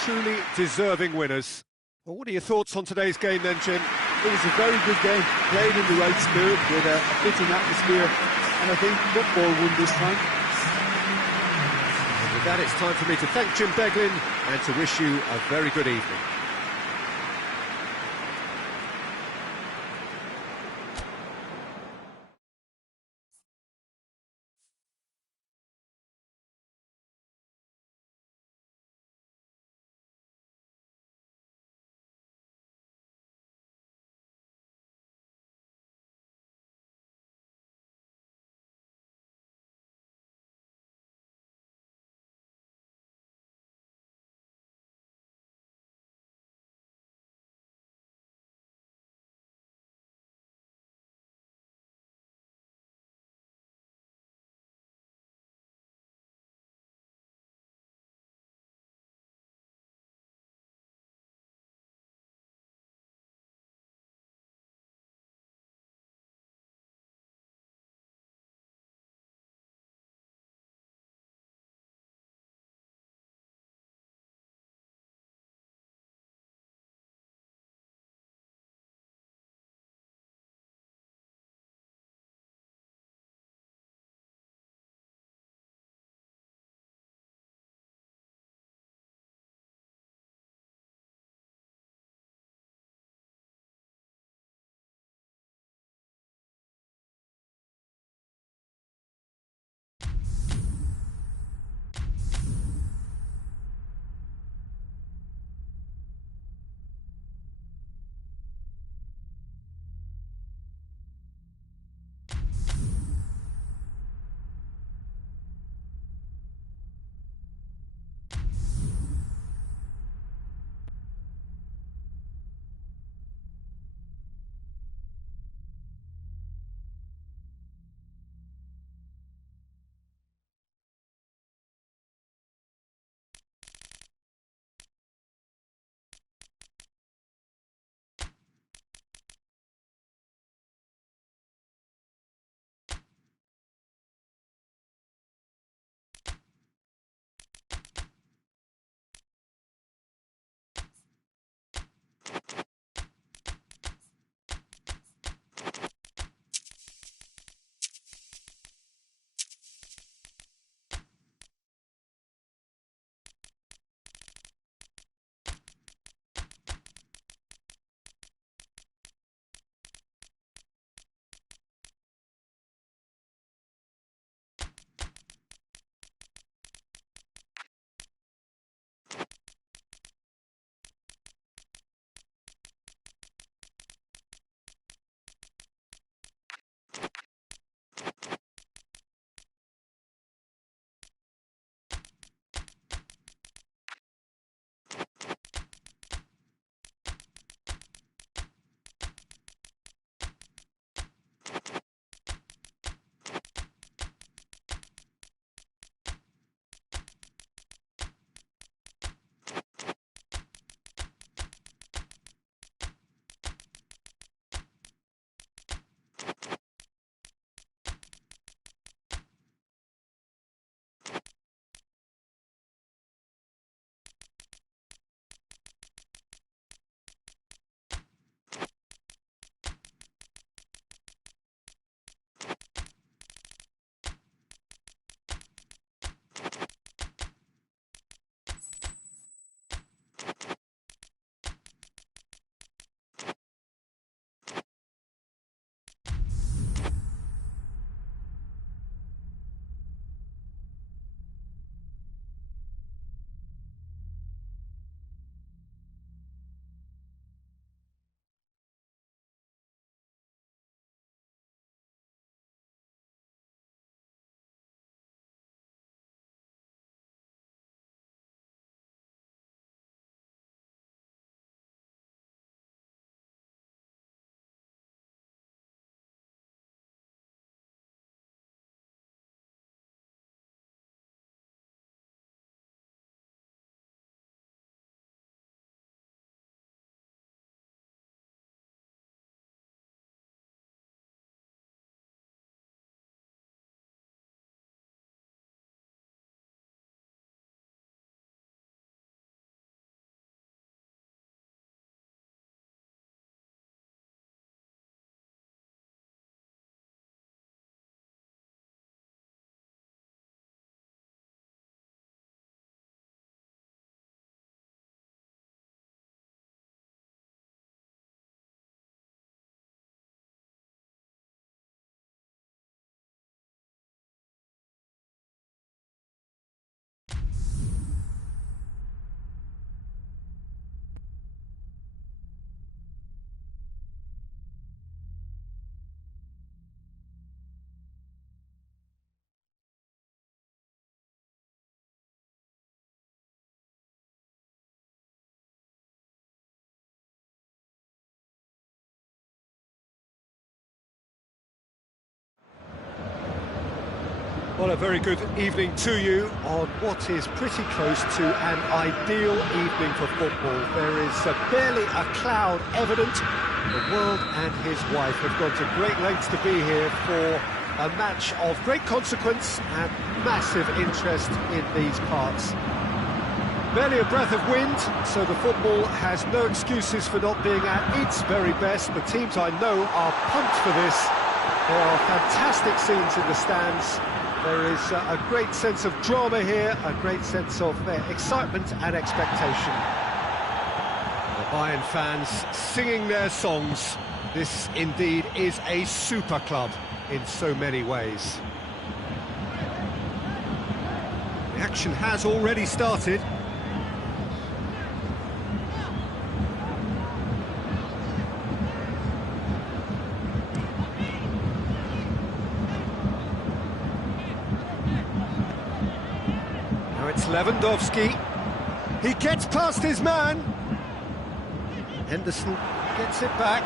Truly deserving winners. Well, what are your thoughts on today's game then, Jim? It was a very good game, played in the right spirit with a fitting atmosphere, and I think football won this time. And with that, it's time for me to thank Jim Beglin and to wish you a very good evening. Well, a very good evening to you on what is pretty close to an ideal evening for football. There is barely a cloud evident. The world and his wife have gone to great lengths to be here for a match of great consequence and massive interest in these parts. Barely a breath of wind, so the football has no excuses for not being at its very best. The teams I know are pumped for this. There are fantastic scenes in the stands. There is a great sense of drama here, a great sense of excitement and expectation. The Bayern fans singing their songs. This indeed is a super club in so many ways. The action has already started. It's Lewandowski. He gets past his man. Henderson gets it back.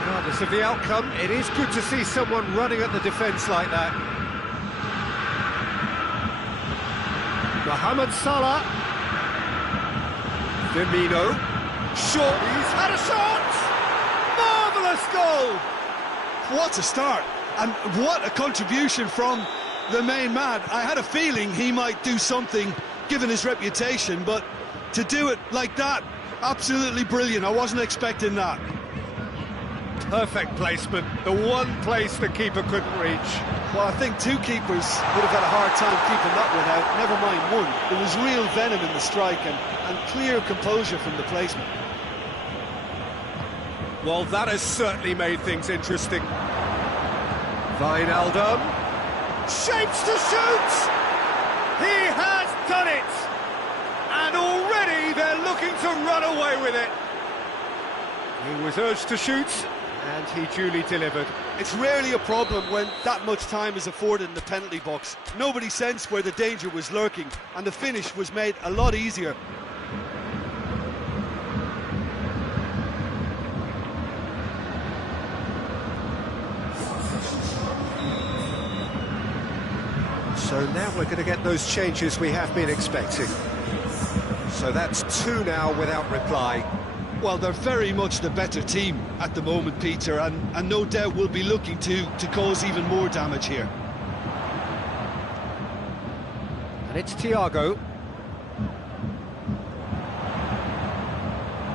Regardless of the outcome, it is good to see someone running at the defence like that. Mohamed Salah. Firmino. Short. He's had a shot! Marvellous goal! What a start, and what a contribution from the main man. I had a feeling he might do something, given his reputation, but to do it like that, absolutely brilliant. I wasn't expecting that. Perfect placement, the one place the keeper couldn't reach. Well, I think two keepers would have had a hard time keeping that one out, never mind one. There was real venom in the strike and clear composure from the placement. Well, that has certainly made things interesting. Wijnaldum. Shapes to shoot! He has done it! And already they're looking to run away with it. He was urged to shoot, and he duly delivered. It's rarely a problem when that much time is afforded in the penalty box. Nobody sensed where the danger was lurking, and the finish was made a lot easier. So now we're going to get those changes we have been expecting. So that's two now without reply. Well, they're very much the better team at the moment, Peter, and no doubt will be looking to cause even more damage here. And it's Thiago.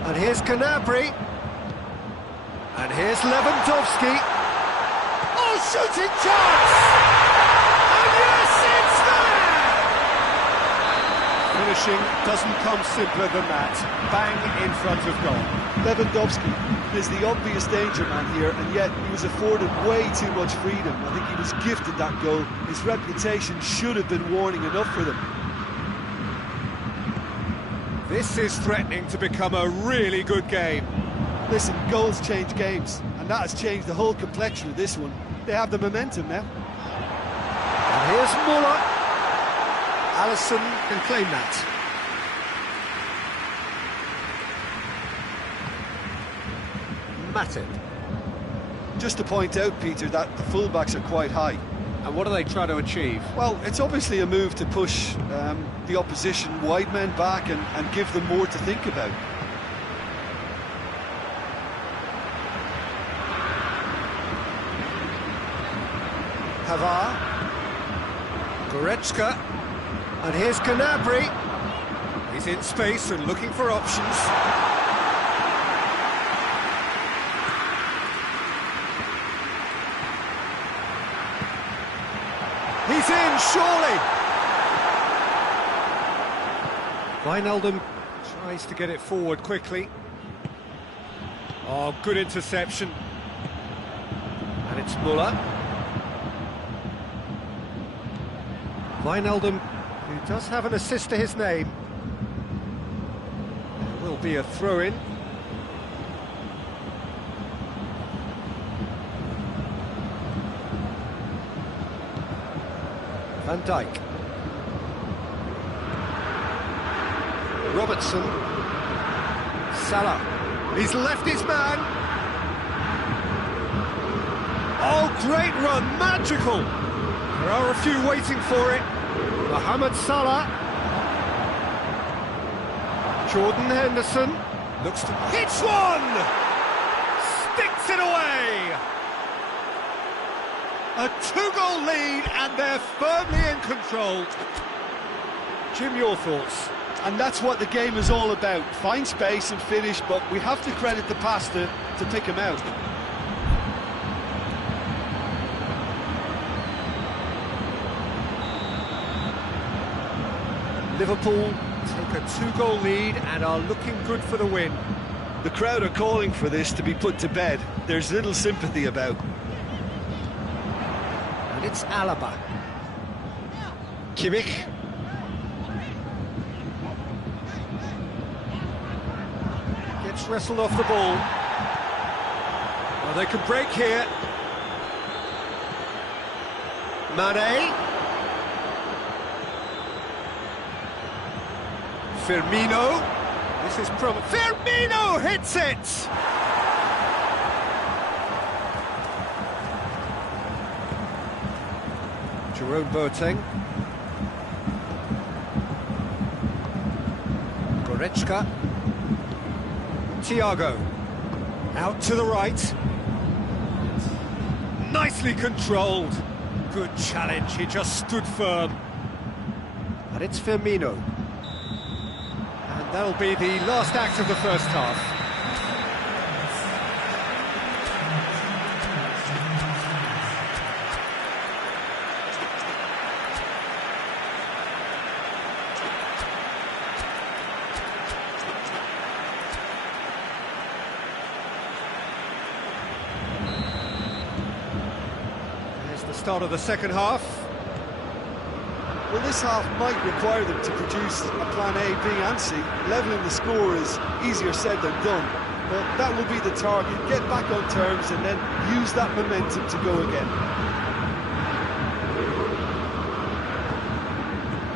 And here's Gnabry. And here's Lewandowski. Oh, shooting chance! Finishing doesn't come simpler than that. Bang in front of goal. Lewandowski is the obvious danger man here, and yet he was afforded way too much freedom. I think he was gifted that goal. His reputation should have been warning enough for them. This is threatening to become a really good game. Listen, goals change games, and that has changed the whole complexion of this one. They have the momentum now. And here's Muller. Alisson can claim that. Matip. Just to point out, Peter, that the fullbacks are quite high. And what are they trying to achieve? Well, it's obviously a move to push the opposition wide men back and give them more to think about. Pavard. Goretzka. And here's Gnabry. He's in space and looking for options. He's in, surely! Wijnaldum tries to get it forward quickly. Oh, good interception. And it's Muller. Wijnaldum, who does have an assist to his name. There will be a throw-in. Van Dijk. Robertson. Salah. He's left his man. Oh, great run, magical. There are a few waiting for it. Mohamed Salah. Jordan Henderson. Looks to... hits one! Sticks it away! A two-goal lead, and they're firmly in control. Jim, your thoughts? And that's what the game is all about. Find space and finish, but we have to credit the pass to pick him out. Liverpool take a two-goal lead and are looking good for the win. The crowd are calling for this to be put to bed. There's little sympathy about. And it's Alaba. Kimmich. Gets wrestled off the ball. Well, they can break here. Mane. Firmino. This is Firmino hits it! Jerome Boateng. Goretzka. Thiago. Out to the right. Nicely controlled. Good challenge, he just stood firm. And it's Firmino. And that'll be the last act of the first half. Start of the second half. Well, this half might require them to produce a plan A, B and C. Levelling the score is easier said than done, but that will be the target. Get back on terms and then use that momentum to go again.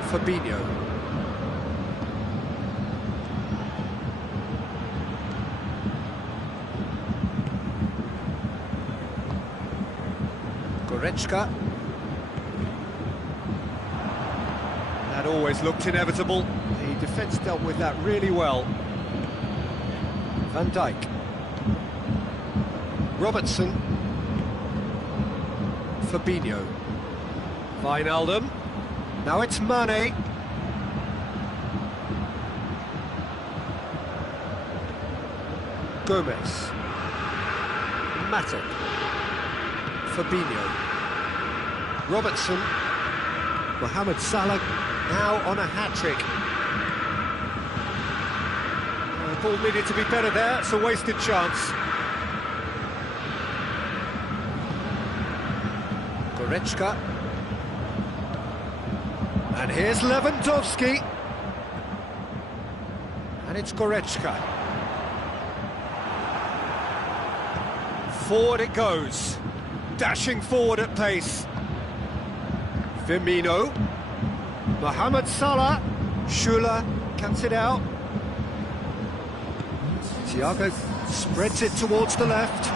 Fabinho. Goretzka. That always looked inevitable. The defence dealt with that really well. Van Dijk. Robertson. Fabinho. Wijnaldum. Now it's Mane. Gomez. Matip. Fabinho. Robertson. Mohamed Salah now on a hat-trick. The ball needed to be better there, it's a wasted chance. Goretzka. And here's Lewandowski. And it's Goretzka. Forward it goes. Dashing forward at pace. Firmino. Mohamed Salah. Schüller cuts it out. Thiago spreads it towards the left.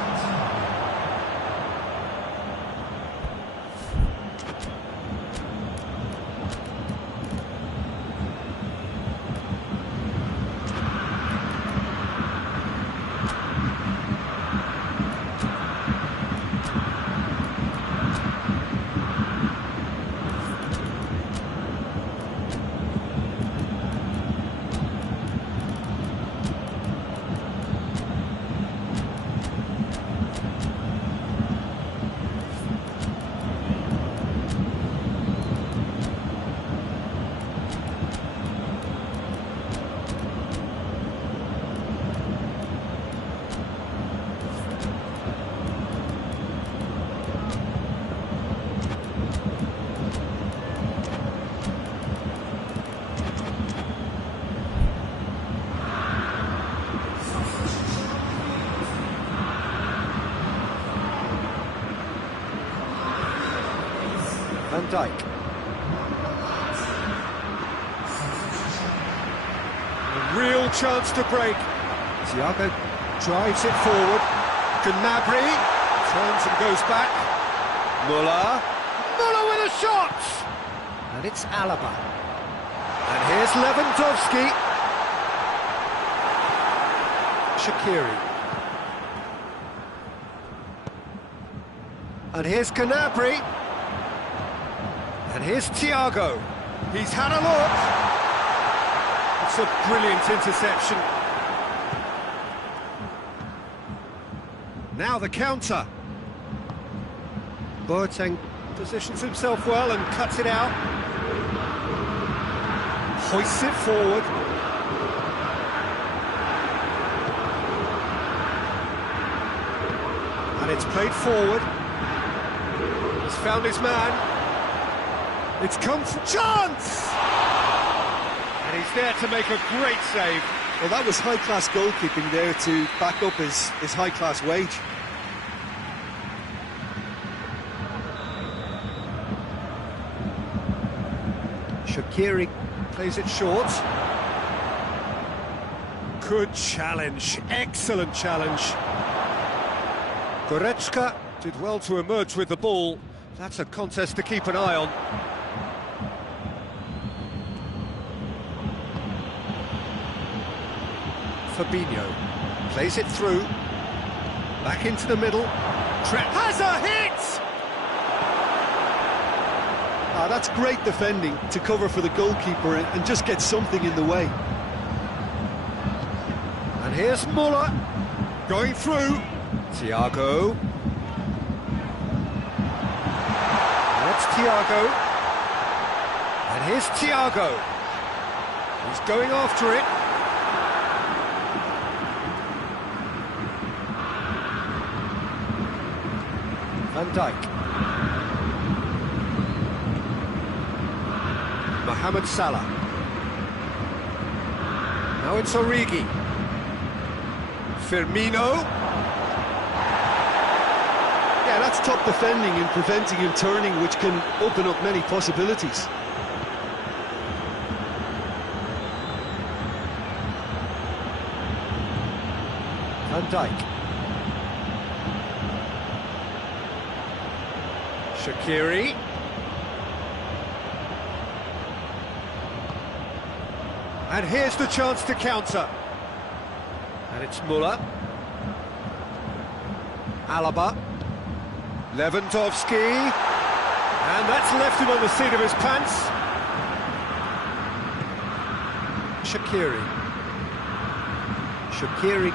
Van Dijk. A real chance to break. Thiago drives it forward. Gnabry turns and goes back. Muller. Muller with a shot! And it's Alaba. And here's Lewandowski. Shaqiri. And here's Gnabry. And here's Thiago. He's had a look. It's a brilliant interception. Now the counter. Boateng positions himself well and cuts it out. Hoists it forward. And it's played forward. He's found his man. It's come from chance! And he's there to make a great save. Well, that was high-class goalkeeping there to back up his high-class wage. Shaqiri plays it short. Good challenge, excellent challenge. Goretzka did well to emerge with the ball. That's a contest to keep an eye on. Fabinho plays it through. Back into the middle. Has a hit! That's great defending to cover for the goalkeeper and just get something in the way. And here's Muller going through. Thiago. That's Thiago. And here's Thiago. He's going after it. Van Dijk. Mohamed Salah. Now it's Origi. Firmino. Yeah, that's top defending and preventing him turning, which can open up many possibilities. Van Dijk. Shaqiri. And here's the chance to counter. And it's Muller. Alaba. Lewandowski. And that's left him on the seat of his pants. Shaqiri. Shaqiri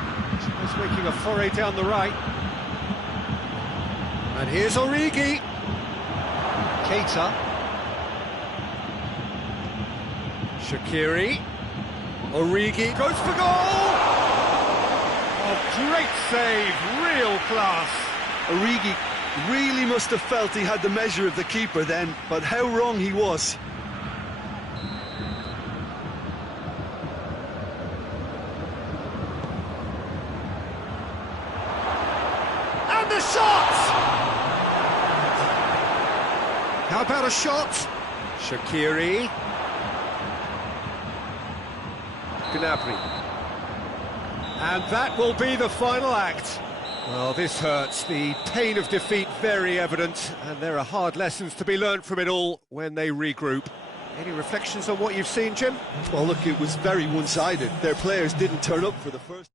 is making a foray down the right. And here's Origi. Keita. Shaqiri. Origi goes for goal! Oh, great save, real class. Origi really must have felt he had the measure of the keeper then, but how wrong he was. And the shot! How about a shot? Shaqiri. Gnabry. And that will be the final act. Well, this hurts. The pain of defeat very evident, and there are hard lessons to be learned from it all when they regroup. Any reflections on what you've seen, Jim? Well, look, it was very one-sided. Their players didn't turn up for the first...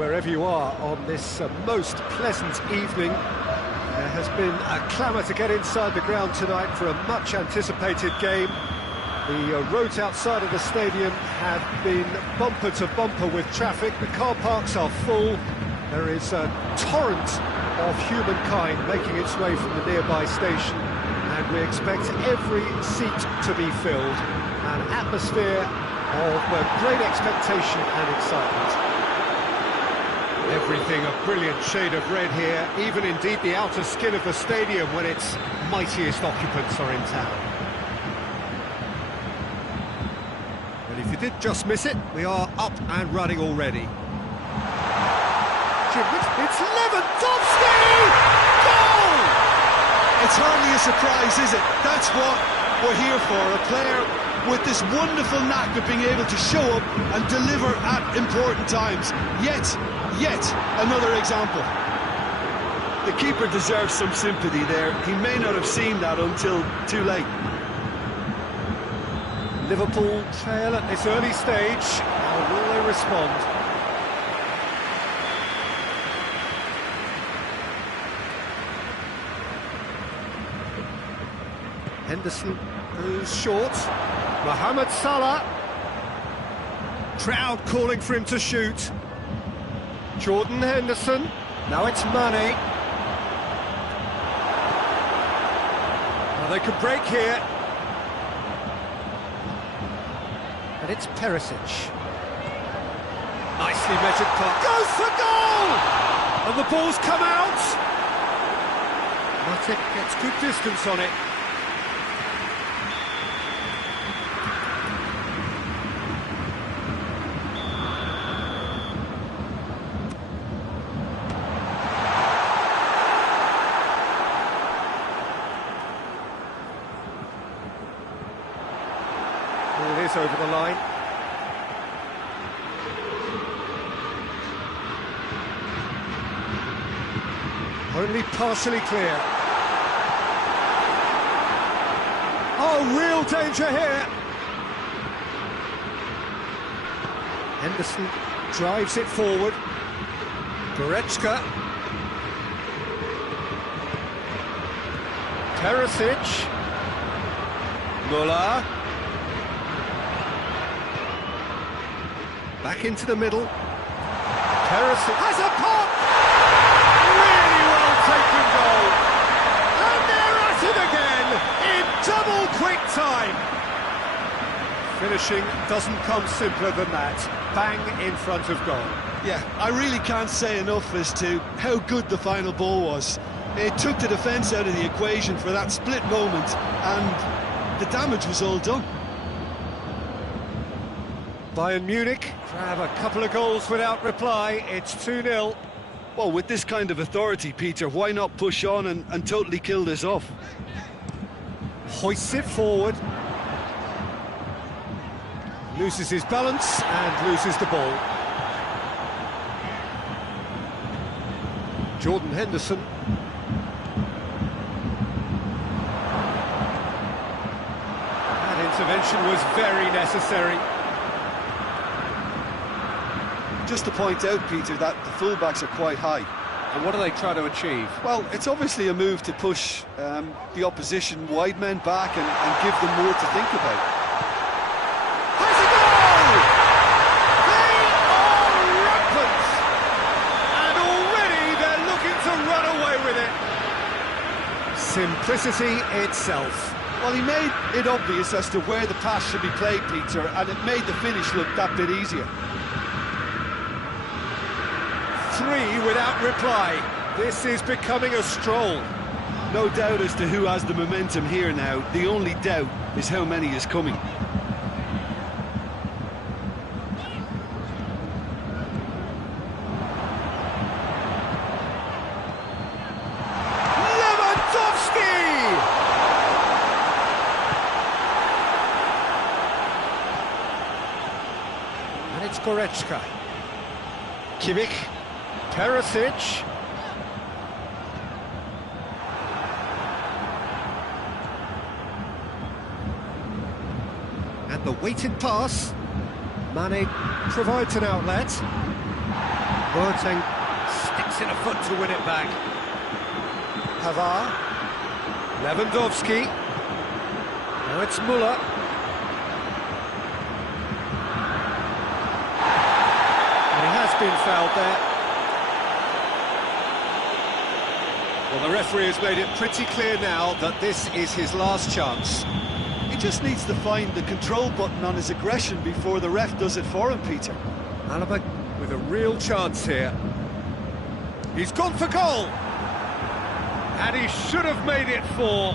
wherever you are on this most pleasant evening. There has been a clamour to get inside the ground tonight for a much-anticipated game. The roads outside of the stadium have been bumper to bumper with traffic. The car parks are full. There is a torrent of humankind making its way from the nearby station, and we expect every seat to be filled. An atmosphere of great expectation and excitement. Everything a brilliant shade of red here, even indeed the outer skin of the stadium when its mightiest occupants are in town. But if you did just miss it, we are up and running already. It's Lewandowski! Goal! It's hardly a surprise, is it? That's what we're here for, a player with this wonderful knack of being able to show up and deliver at important times. Yet another example. The keeper deserves some sympathy there. He may not have seen that until too late. Liverpool trail at this early stage. How will they respond? Henderson goes short. Mohamed Salah. Crowd calling for him to shoot. Jordan Henderson. Now it's Mane. Well, they could break here. And it's Perisic. Nicely measured cut. Goes for goal! And the ball's come out. Matic gets good distance on it. Ball is over the line. Only partially clear. Oh, real danger here. Henderson drives it forward. Goretzka. Perisic. Muller. Back into the middle. Perisic has a pop! Really well taken goal. And they're at it again in double quick time. Finishing doesn't come simpler than that. Bang in front of goal. Yeah, I really can't say enough as to how good the final ball was. It took the defence out of the equation for that split moment, and the damage was all done. Bayern Munich grab a couple of goals without reply. It's 2-0. Well, with this kind of authority, Peter, why not push on and totally kill this off? Hoists it forward. Loses his balance and loses the ball. Jordan Henderson. That intervention was very necessary. Just to point out, Peter, that the fullbacks are quite high. And what are they trying to achieve? Well, it's obviously a move to push the opposition wide men back and give them more to think about. Has a goal! They are rampant! And already they're looking to run away with it. Simplicity itself. Well, he made it obvious as to where the pass should be played, Peter, and it made the finish look that bit easier. 3 without reply. This is becoming a stroll. No doubt as to who has the momentum here now. The only doubt is how many is coming. Lewandowski! And it's Goretzka. Kimmich. Perisic. And the weighted pass. Mane provides an outlet. Boateng sticks in a foot to win it back. Pavard. Lewandowski. Now it's Müller. And he has been fouled there. Well, the referee has made it pretty clear now that this is his last chance. He just needs to find the control button on his aggression before the ref does it for him, Peter. Alaba with a real chance here. He's gone for goal! And he should have made it 4.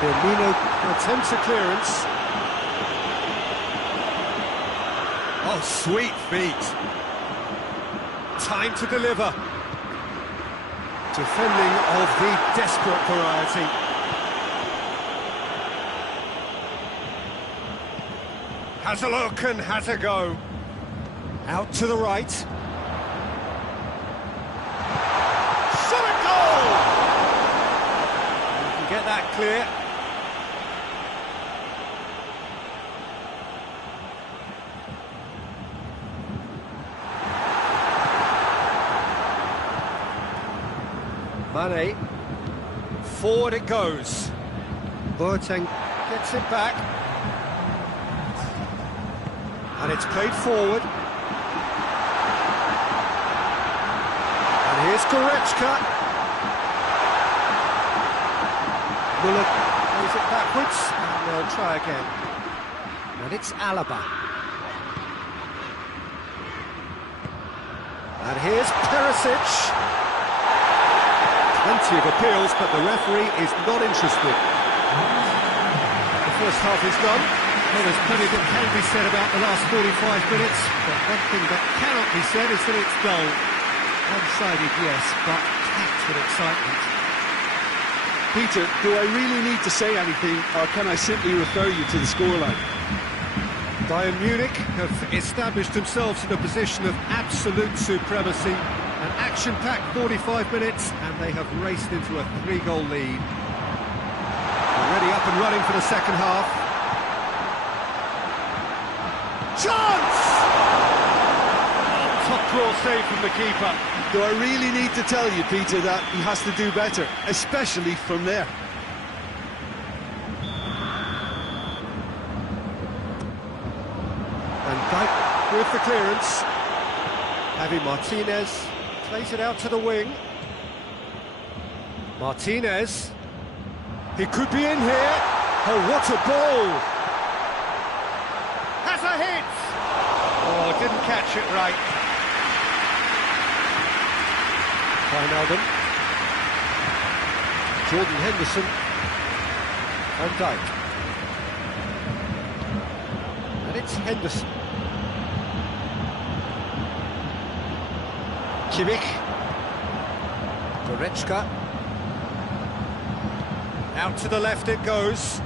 Firmino attempts a clearance. Oh, sweet feet. Time to deliver. Defending of the desperate variety. Has a look and has a go. Out to the right. Shot a goal! You can get that clear. Mane, forward it goes. Boateng gets it back. And it's played forward. And here's Goretzka. Müller plays it backwards, and they'll try again. And it's Alaba. And here's Perisic. Plenty of appeals, but the referee is not interested. The first half is done. Well, there's plenty that can be said about the last 45 minutes, but one thing that cannot be said is that it's dull. One-sided, yes, but packed with excitement. Peter, do I really need to say anything, or can I simply refer you to the scoreline? Bayern Munich have established themselves in a position of absolute supremacy. An action-packed 45 minutes, and they have raced into a 3-goal lead. Already up and running for the second half. Chance! Oh, top draw save from the keeper. Do I really need to tell you, Peter, that he has to do better, especially from there? And Dijk with the clearance. Javi Martinez plays it out to the wing. Martinez. He could be in here. Oh, what a ball! Has a hit! Oh, didn't catch it right. Wijnaldum. Jordan Henderson. Van Dijk. And it's Henderson. Kimmich. Goretzka. Out to the left it goes.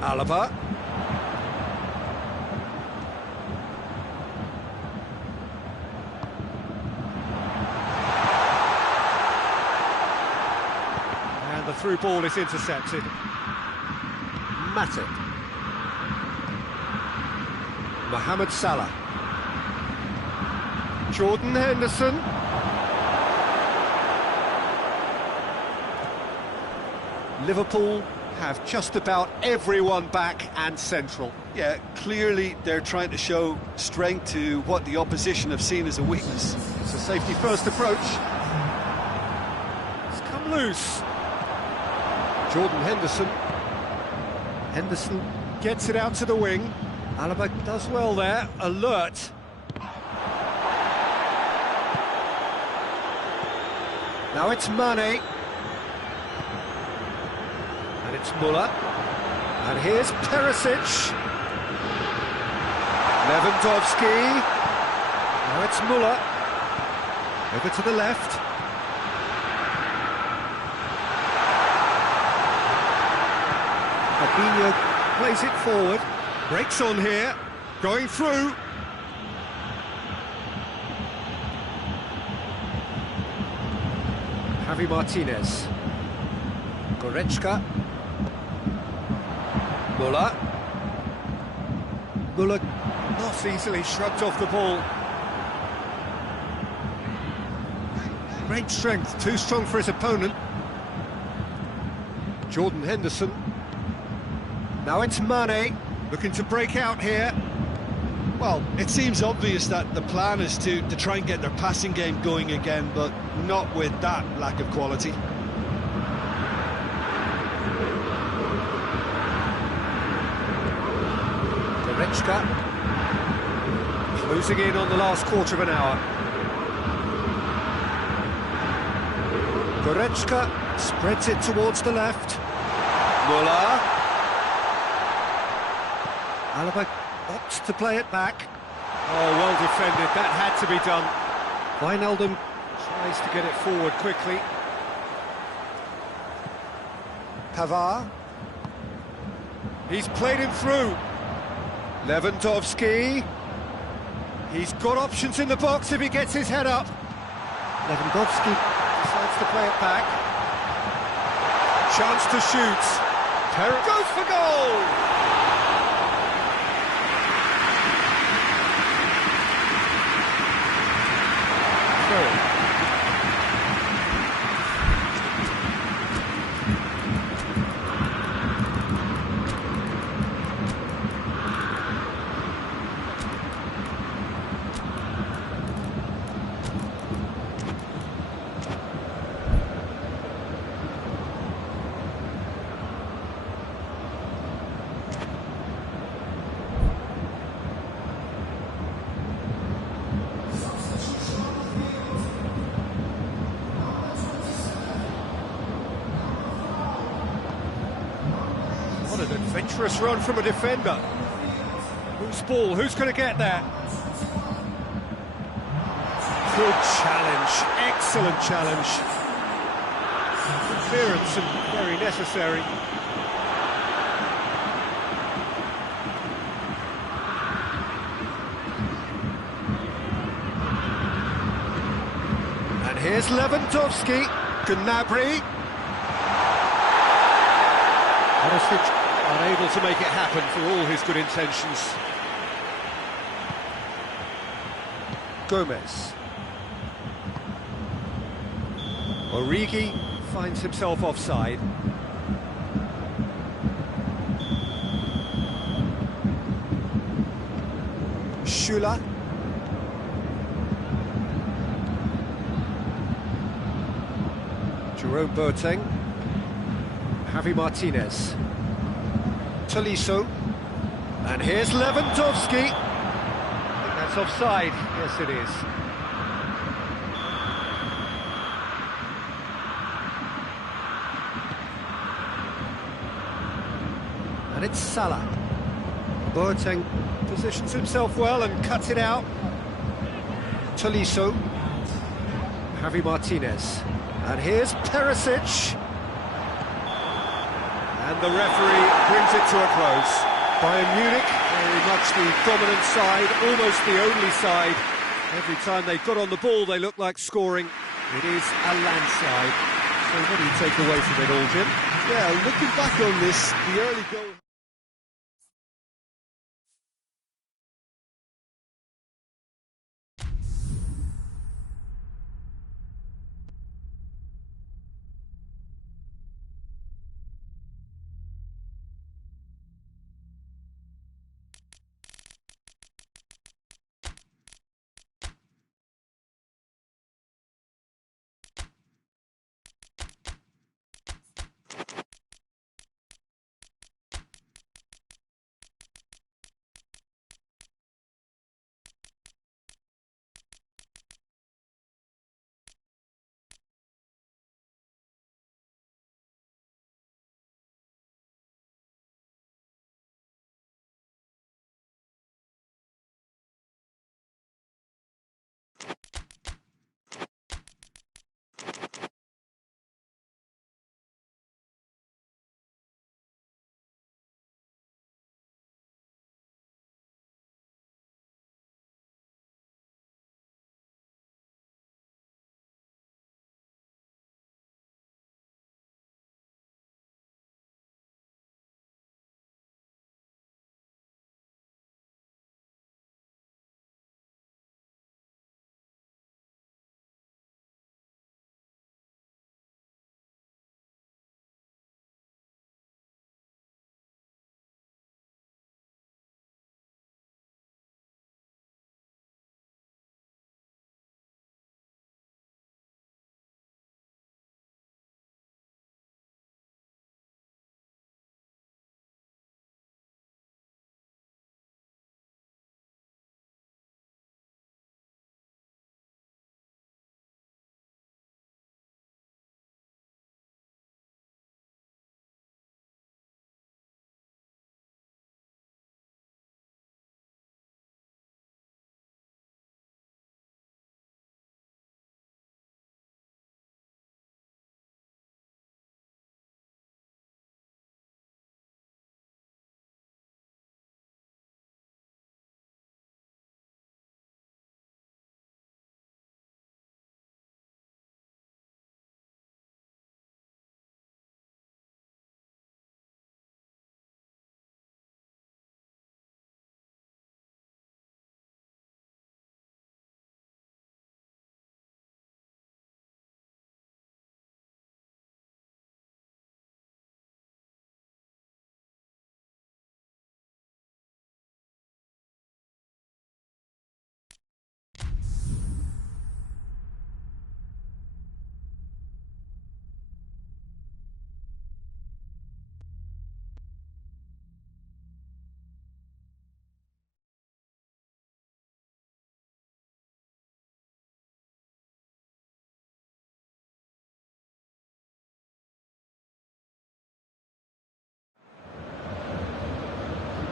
Alaba. And the through ball is intercepted. Matip. Mohamed Salah. Jordan Henderson. Liverpool have just about everyone back and central. Yeah, clearly they're trying to show strength to what the opposition have seen as a weakness. It's a safety-first approach. It's come loose. Jordan Henderson. Henderson gets it out to the wing. Alaba does well there, alert. Now it's Mane. And it's Müller. And here's Perisic. Lewandowski. Now it's Müller. Over to the left. Fabinho plays it forward. Breaks on here. Going through. Javi Martinez. Goretzka. Muller. Muller not easily shrugged off the ball. Great strength, too strong for his opponent. Jordan Henderson. Now it's Mane, looking to break out here. Well, it seems obvious that the plan is to try and get their passing game going again, but not with that lack of quality. Goretzka. Closing in on the last quarter of an hour. Goretzka spreads it towards the left. Muller. Alaba opts to play it back. Oh, well defended, that had to be done. Wijnaldum tries to get it forward quickly. Pavard. He's played him through. Lewandowski. He's got options in the box if he gets his head up. Lewandowski decides to play it back. Chance to shoot. Goes for goal! What an adventurous run from a defender. Whose ball? Who's going to get that? Good challenge. Excellent challenge. Clearance and very necessary. And here's Lewandowski. Gnabry. Honestly, unable to make it happen for all his good intentions. Gomez. Origi finds himself offside. Schüller. Jerome Boateng. Javi Martinez. Tolisso. And here's Lewandowski. I think that's offside. Yes, it is. And it's Salah. Boateng positions himself well and cuts it out. Tolisso. Javi Martinez. And here's Perisic. And the referee brings it to a close. Bayern Munich, very much the dominant side, almost the only side. Every time they got on the ball, they looked like scoring. It is a landslide. So what do you take away from it all, Jim? Yeah, looking back on this, the early goal...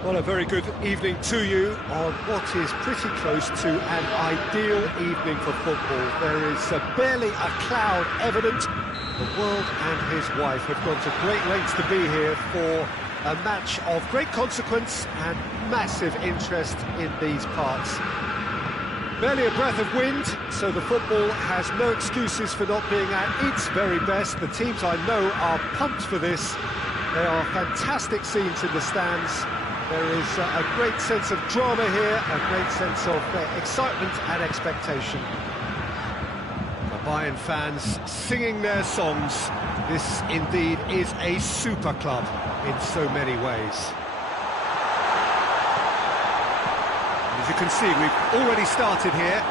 Well, a very good evening to you on what is pretty close to an ideal evening for football. There is barely a cloud evident. The world and his wife have gone to great lengths to be here for a match of great consequence and massive interest in these parts. Barely a breath of wind, so the football has no excuses for not being at its very best. The teams I know are pumped for this. There are fantastic scenes in the stands. There is a great sense of drama here, a great sense of excitement and expectation. The Bayern fans singing their songs. This indeed is a super club in so many ways. As you can see, we've already started here.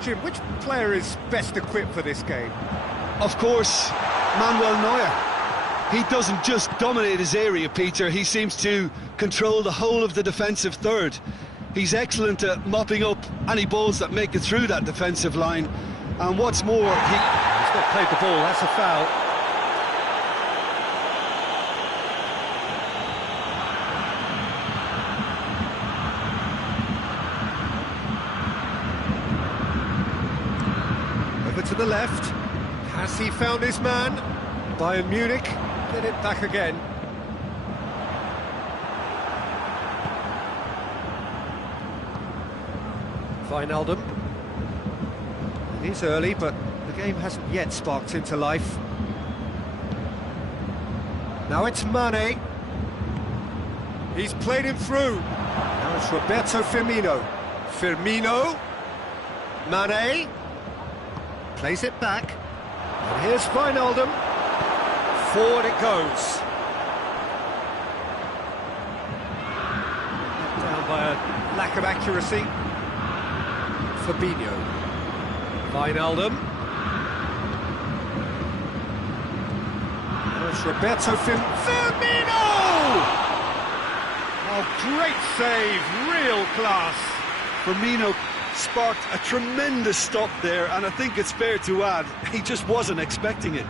Jim, which player is best equipped for this game? Of course, Manuel Neuer. He doesn't just dominate his area, Peter, he seems to control the whole of the defensive third. He's excellent at mopping up any balls that make it through that defensive line. And what's more, he's not played the ball, that's a foul. Over to the left. Has he found his man? Bayern Munich get it back again. Wijnaldum. It is early, but the game hasn't yet sparked into life. Now it's Mane. He's played him through. Now it's Roberto Firmino. Firmino. Mane. Plays it back. And here's Wijnaldum. Forward it goes. Down by a lack of accuracy. Fabinho. Wijnaldum. There's Roberto Firmino! Oh, great save, real class. Firmino sparked a tremendous stop there, and I think it's fair to add, he just wasn't expecting it.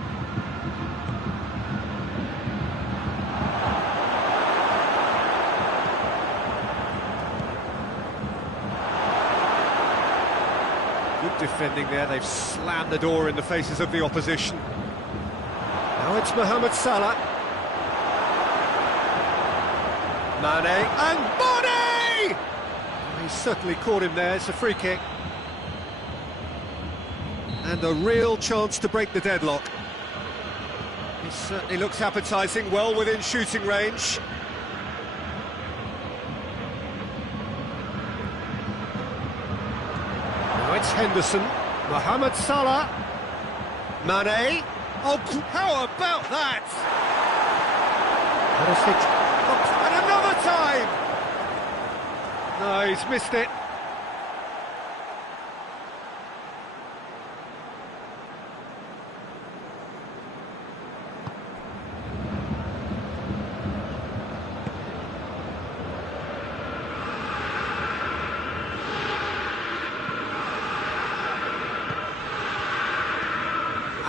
Good defending there, they've slammed the door in the faces of the opposition. Now it's Mohamed Salah. Mane, and Mane! He certainly caught him there, it's a free kick. And a real chance to break the deadlock. He certainly looks appetising, well within shooting range. It's Henderson, Mohamed Salah, Mane. Oh, how about that? And another time! No, he's missed it.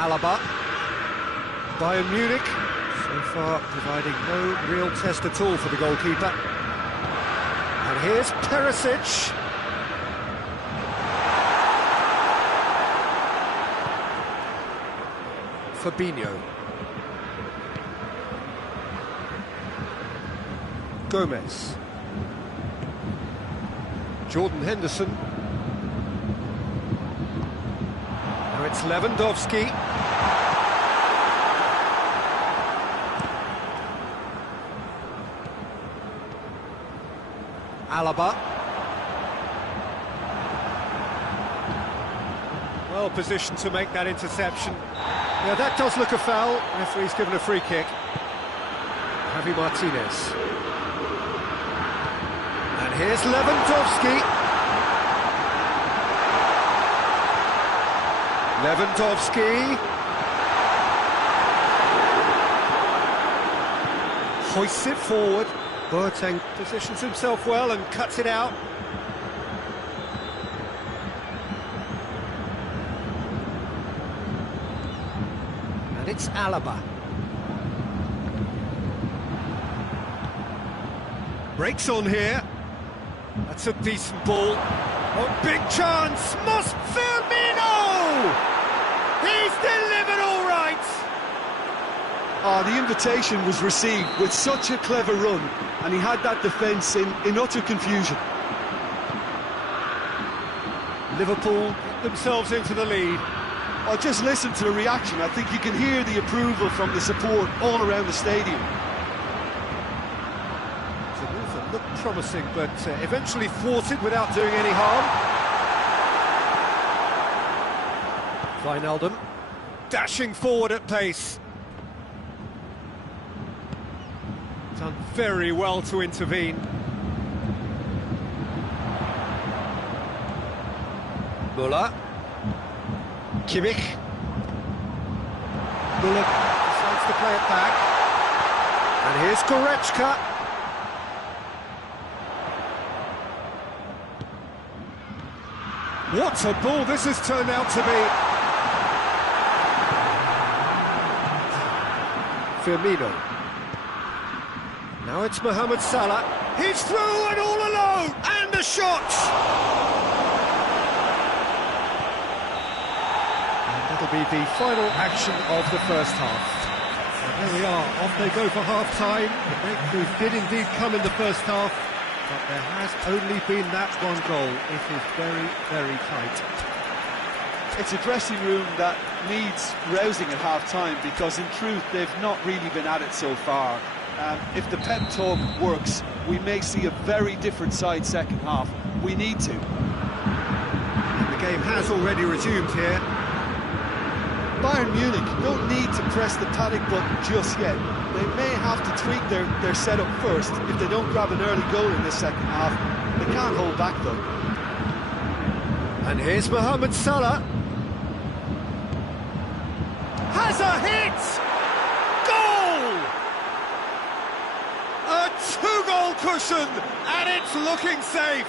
Alaba. Bayern Munich, so far providing no real test at all for the goalkeeper. And here's Perisic. Fabinho. Gomez. Jordan Henderson. Now it's Lewandowski. Alaba. Well positioned to make that interception. Yeah, that does look a foul. Referee's given a free kick. Javi Martinez. And here's Lewandowski. Lewandowski. Hoists it forward. Boateng positions himself well and cuts it out. And it's Alaba. Breaks on here. That's a decent ball. Oh, big chance! Must Firmino! He's delivered all right! The invitation was received with such a clever run, and he had that defence in utter confusion. Liverpool get themselves into the lead. Oh, just listen to the reaction. I think you can hear the approval from the support all around the stadium. It's a move that looked promising, but eventually thwarted without doing any harm. Wijnaldum dashing forward at pace. Done very well to intervene. Müller. Kimmich. Müller decides to play it back. And here's Goretzka. What a ball this has turned out to be. Firmino. Now it's Mohamed Salah. He's through and all alone. And the shot. That'll be the final action of the first half. And there we are, off they go for half-time. The breakthrough did indeed come in the first half, but there has only been that one goal. It is very, very tight. It's a dressing room that needs rousing at half-time, because in truth they've not really been at it so far. If the pep talk works, we may see a very different side second half. We need to. And the game has already resumed here. Bayern Munich don't need to press the panic button just yet. They may have to tweak their setup first if they don't grab an early goal in the second half. They can't hold back though. And here's Mohamed Salah. Has a hit! Goal! A two-goal cushion, and it's looking safe.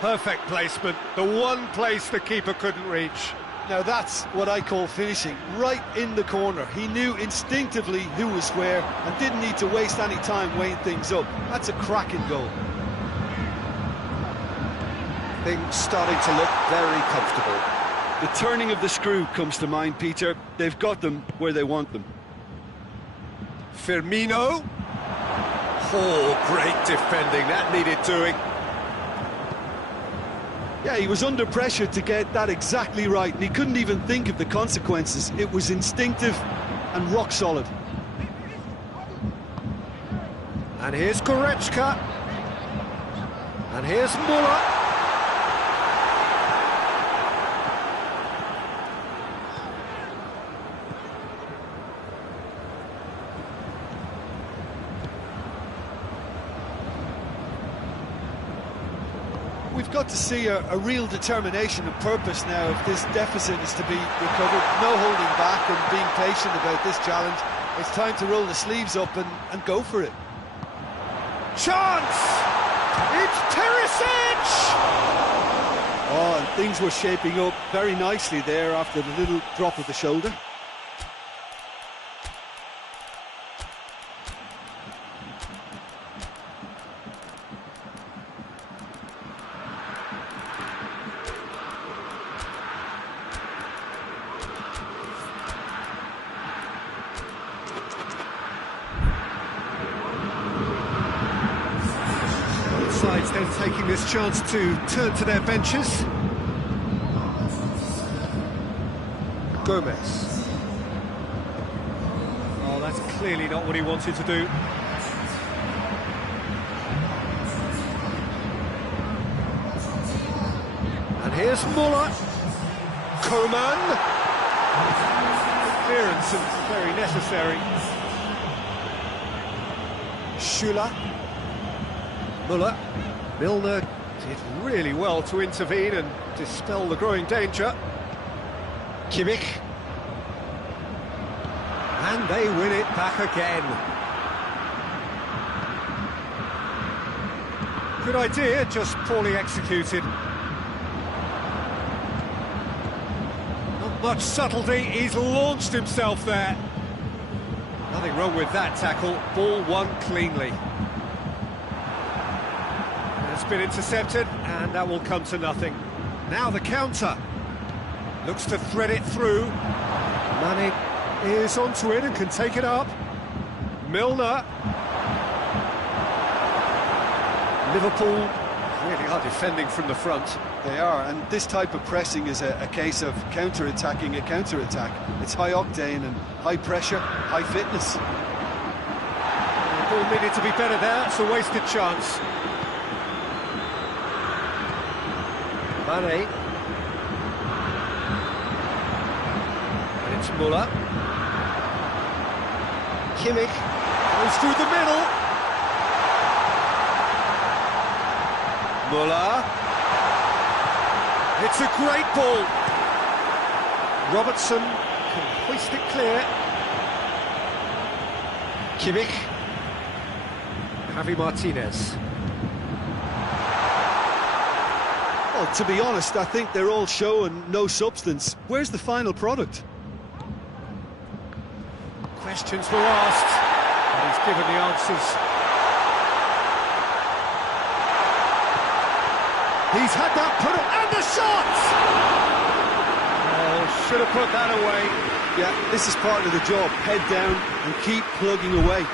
Perfect placement, the one place the keeper couldn't reach. Now that's what I call finishing, right in the corner. He knew instinctively who was where and didn't need to waste any time weighing things up. That's a cracking goal. Things starting to look very comfortable. The turning of the screw comes to mind, Peter. They've got them where they want them. Firmino. Oh, great defending, that needed doing. Yeah, he was under pressure to get that exactly right, and he couldn't even think of the consequences. It was instinctive and rock solid. And here's Goretzka. And here's Müller. We've got to see a real determination and purpose now if this deficit is to be recovered. No holding back and being patient about this challenge. It's time to roll the sleeves up and go for it. Chance! It's Perisic! Oh, and things were shaping up very nicely there after the little drop of the shoulder. Sides then taking this chance to turn to their benches. Gomez. Oh, that's clearly not what he wanted to do. And here's Müller. Coman. Clearance and very necessary. Schüller. Müller. Milner did really well to intervene and dispel the growing danger. Kimmich. And they win it back again. Good idea, just poorly executed. Not much subtlety, he's launched himself there. Nothing wrong with that tackle, ball won cleanly. been intercepted, and that will come to nothing. Now the counter. Looks to thread it through. Mane is onto it and can take it up. Milner. Liverpool really are defending from the front. They are, and this type of pressing is a case of counter-attacking a counter-attack. It's high octane and high pressure, high fitness. The ball needed to be better there, it's a wasted chance. Mane. And it's Müller. Kimmich goes through the middle. Müller. It's a great ball. Robertson can hoist it clear. Kimmich. Javi Martinez. Well, to be honest, I think they're all show and no substance. Where's the final product? Questions were asked, and he's given the answers. He's had that put up, and the shot! Oh, should have put that away. Yeah, this is part of the job. Head down and keep plugging away.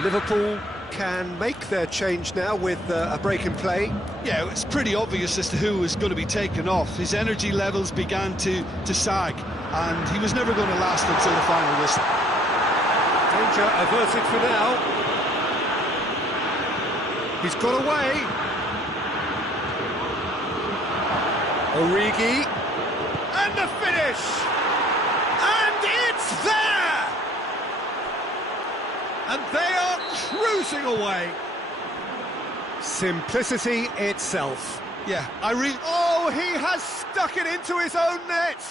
Liverpool can make their change now with a break in play. Yeah, it's pretty obvious as to who was going to be taken off. His energy levels began to sag, and he was never going to last until the final whistle. Danger averted for now. He's got away. Origi. And the finish! And it's there! And they are cruising away. Simplicity itself. Yeah, Oh, he has stuck it into his own net!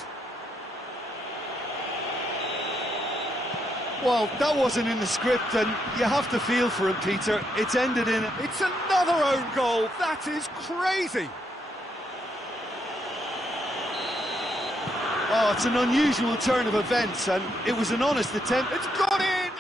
Well, that wasn't in the script, and you have to feel for him, Peter. It's ended in... It's another own goal. That is crazy. Oh, it's an unusual turn of events, and it was an honest attempt. It's gone in!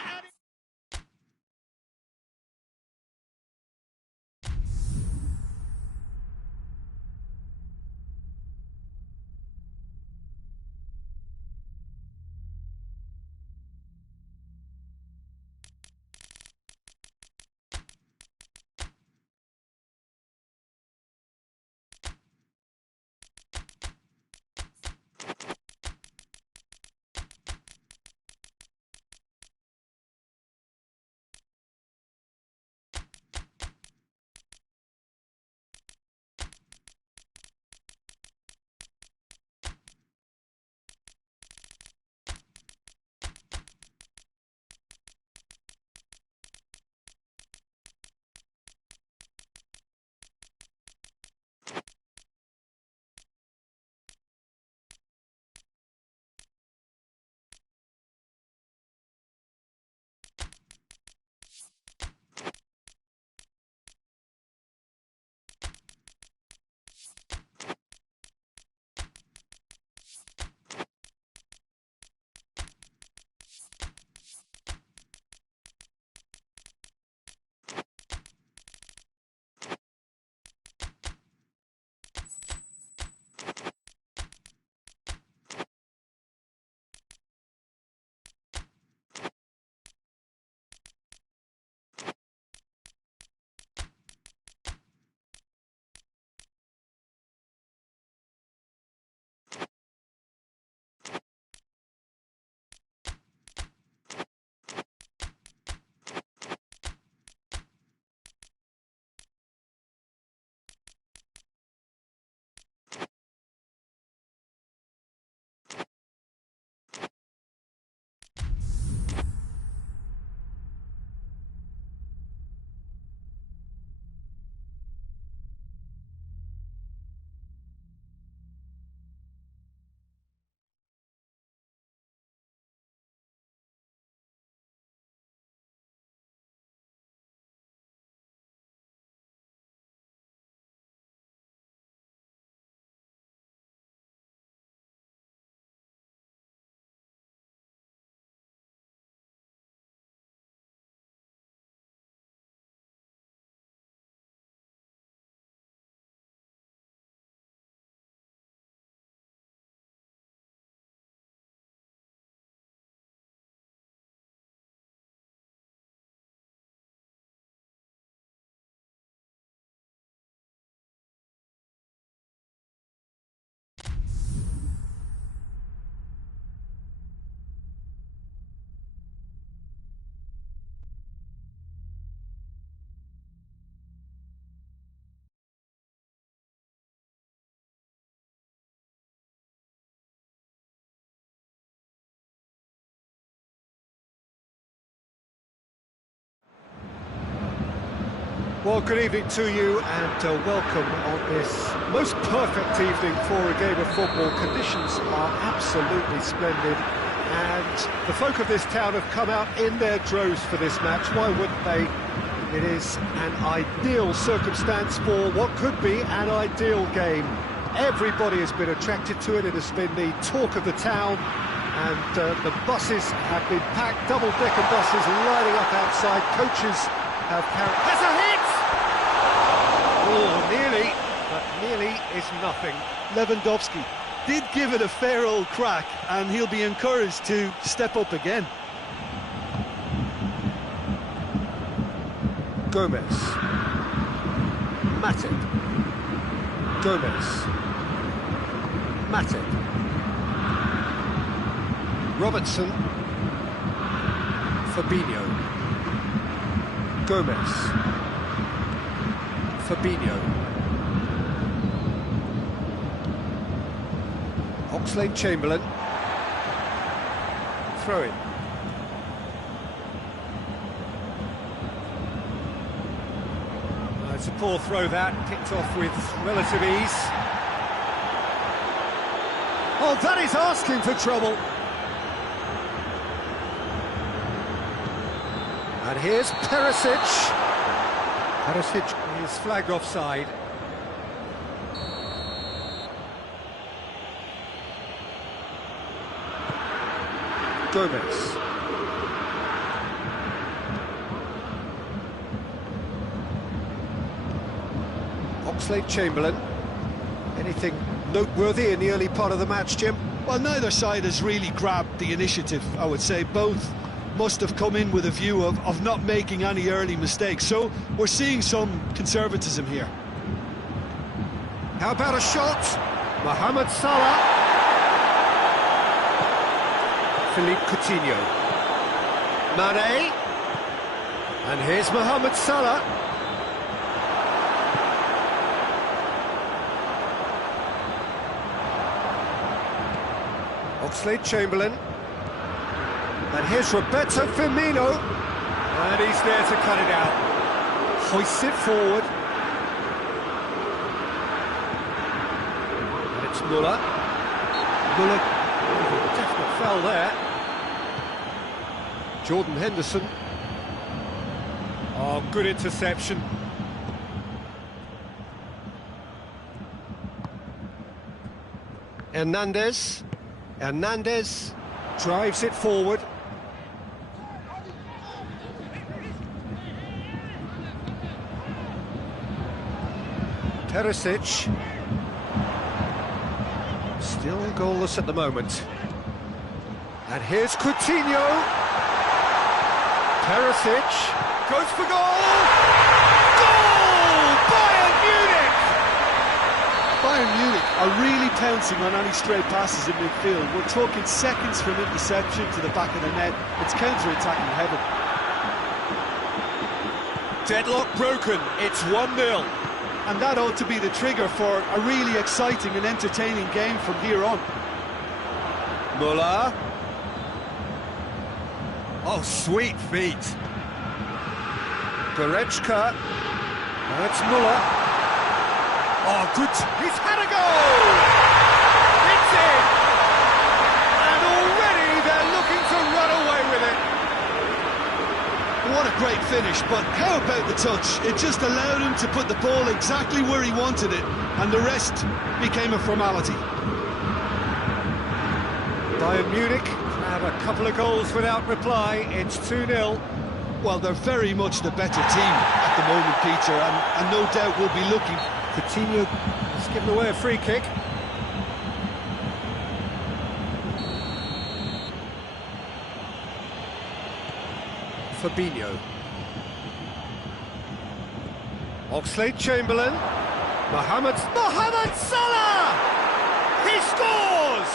Well, good evening to you and welcome on this most perfect evening for a game of football. Conditions are absolutely splendid and the folk of this town have come out in their droves for this match. Why wouldn't they? It is an ideal circumstance for what could be an ideal game. Everybody has been attracted to it. It has been the talk of the town, and the buses have been packed, double-decker buses lining up outside. Coaches have carried... There's a hit! Oh, nearly, but nearly is nothing. Lewandowski did give it a fair old crack, and he'll be encouraged to step up again. Gomez. Matip. Gomez. Matip. Robertson. Fabinho. Gomez. Fabinho. Oxlade-Chamberlain. Throw in. It's a poor throw that, kicked off with relative ease. Oh, that is asking for trouble. And here's Perisic. Perisic is flagged offside. Gomez. Oxlade-Chamberlain. Anything noteworthy in the early part of the match, Jim? Well, neither side has really grabbed the initiative, I would say. Both must have come in with a view of not making any early mistakes, so we're seeing some conservatism here. How about a shot? Mohamed Salah. Philippe Coutinho. Mane. And here's Mohamed Salah. Oxlade-Chamberlain. And here's Roberto Firmino. And he's there to cut it out. Hoists it forward. And it's Muller. Muller, definite foul there. Jordan Henderson. Oh, good interception. Hernandez. Hernandez drives it forward. Perisic. Still goalless at the moment. And here's Coutinho. Perisic goes for goal! Goal! Bayern Munich! Bayern Munich are really pouncing on any stray passes in midfield. We're talking seconds from interception to the back of the net. It's counter-attacking heaven. Deadlock broken, it's 1-0. And that ought to be the trigger for a really exciting and entertaining game from here on. Muller. Oh, sweet feet. Goretzka. That's Muller. Oh, good. He's had a goal! It's in! And already they're looking to run away with it. What a great finish, but how about the touch? It just allowed him to put the ball exactly where he wanted it, and the rest became a formality. Bayern Munich have a couple of goals without reply. It's 2-0. Well, they're very much the better team at the moment, Peter, and no doubt will be looking. Coutinho has given away a free kick. Fabinho. Oxlade-Chamberlain. Mohamed Salah! He scores!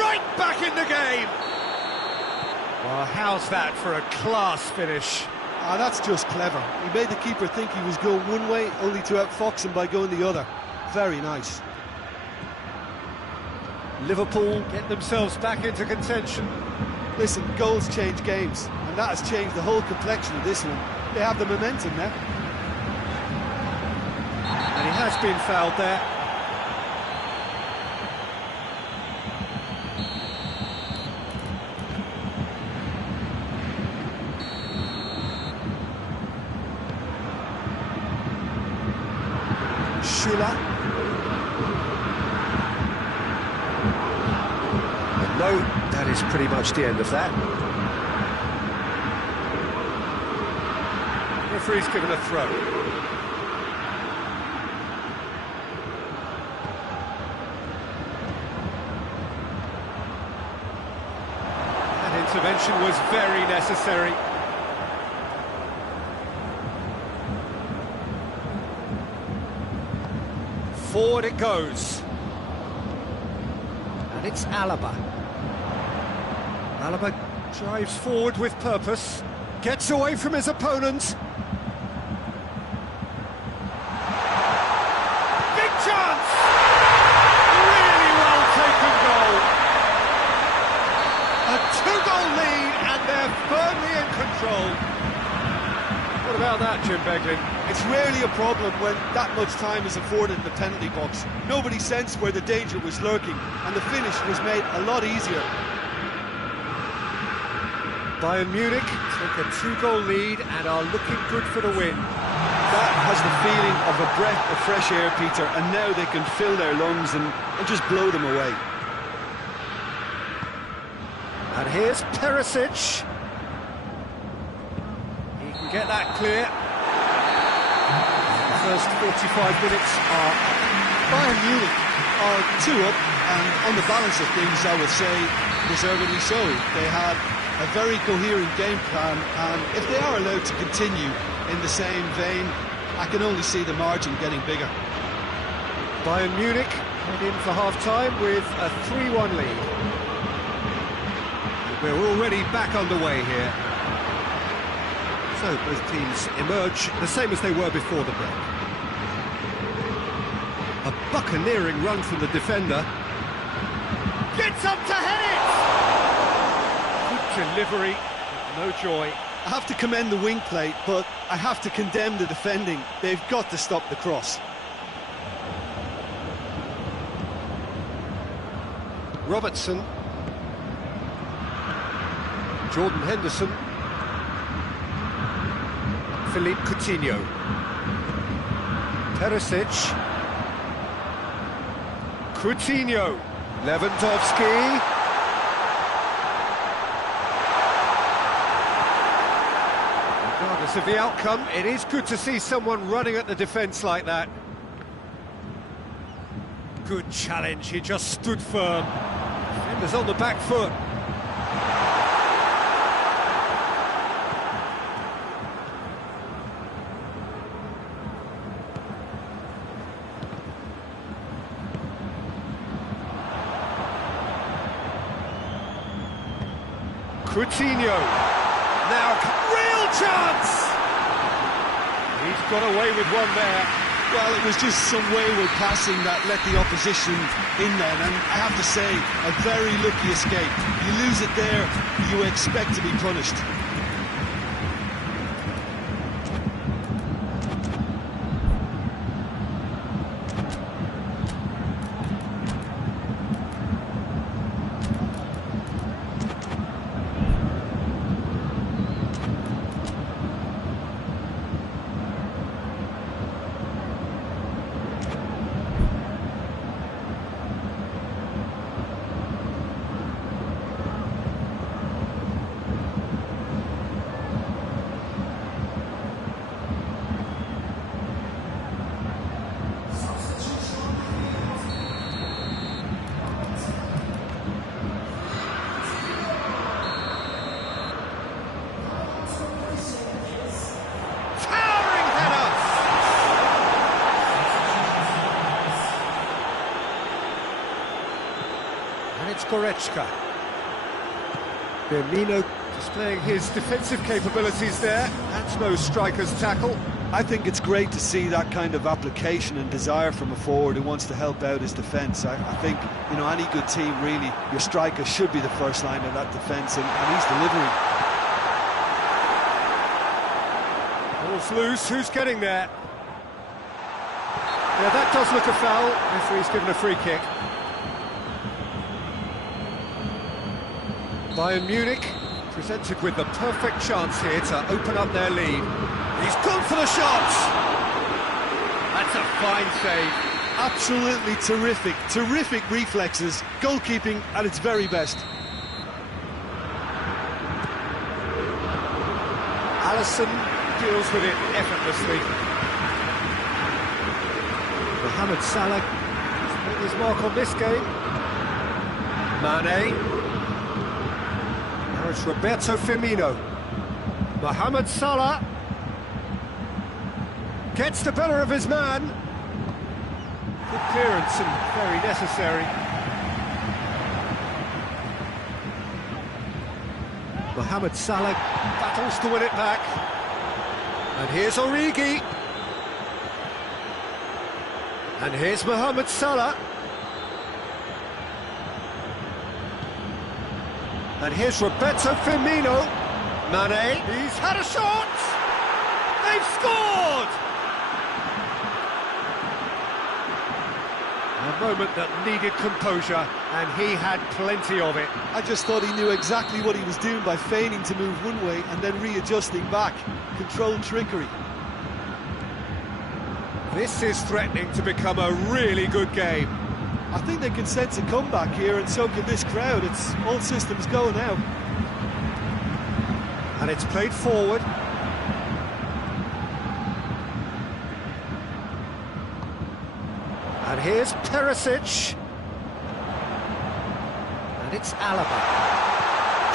Right back in the game! Well, how's that for a class finish? Ah, that's just clever. He made the keeper think he was going one way, only to outfox him by going the other. Very nice. Liverpool get themselves back into contention. Listen, goals change games, and that has changed the whole complexion of this one. They have the momentum now. has been fouled there. Schüller. No, that is pretty much the end of that. Referee's given a throw. That intervention was very necessary. Forward it goes. And it's Alaba. Alaba drives forward with purpose. Gets away from his opponent. Big chance! Really well taken goal. A two-goal lead and they're firmly in control. What about that, Jim Beglin? It's rarely a problem when that much time is afforded in the penalty box. Nobody sensed where the danger was lurking, and the finish was made a lot easier. Bayern Munich took a two-goal lead and are looking good for the win. That has the feeling of a breath of fresh air, Peter, and now they can fill their lungs and just blow them away. And here's Perisic. He can get that clear. The first 45 minutes are... Bayern Munich are 2 up, and on the balance of things, I would say, deservedly so. They had a very coherent game plan, and if they are allowed to continue in the same vein, I can only see the margin getting bigger. Bayern Munich head in for half-time with a 3-1 lead. We're already back underway here. So both teams emerge the same as they were before the break. A buccaneering run from the defender. Gets up to head it! Good delivery, no joy. I have to commend the wing play, but I have to condemn the defending. They've got to stop the cross. Robertson. Jordan Henderson. Philippe Coutinho. Perisic. Coutinho. Lewandowski. Regardless of the outcome, it is good to see someone running at the defence like that. Good challenge, he just stood firm. Defender's on the back foot. Coutinho, now real chance! He's got away with one there. Well, it was just some wayward passing that let the opposition in then, and I have to say, a very lucky escape. You lose it there, you expect to be punished. It's Goretzka. Firmino displaying his defensive capabilities there. That's no striker's tackle. I think it's great to see that kind of application and desire from a forward who wants to help out his defence. I think, you know, any good team, really, your striker should be the first line of that defence, and he's delivering. Ball's loose, who's getting there? Yeah, that does look a foul. Referee's given a free kick. Bayern Munich presented with the perfect chance here to open up their lead. He's gone for the shot! That's a fine save. Absolutely terrific, terrific reflexes, goalkeeping at its very best. Alisson deals with it effortlessly. Mohamed Salah has made his mark on this game. Mane. Now it's Roberto Firmino. Mohamed Salah gets the better of his man. Good clearance and very necessary. Mohamed Salah battles to win it back. And here's Origi. And here's Mohamed Salah. And here's Roberto Firmino. Mane, he's had a shot! They've scored! A moment that needed composure, and he had plenty of it. I just thought he knew exactly what he was doing by feigning to move one way and then readjusting back. Controlled trickery. This is threatening to become a really good game. I think they can sense a comeback here, and so can this crowd. It's all systems go now. And it's played forward. And here's Perisic. And it's Alaba.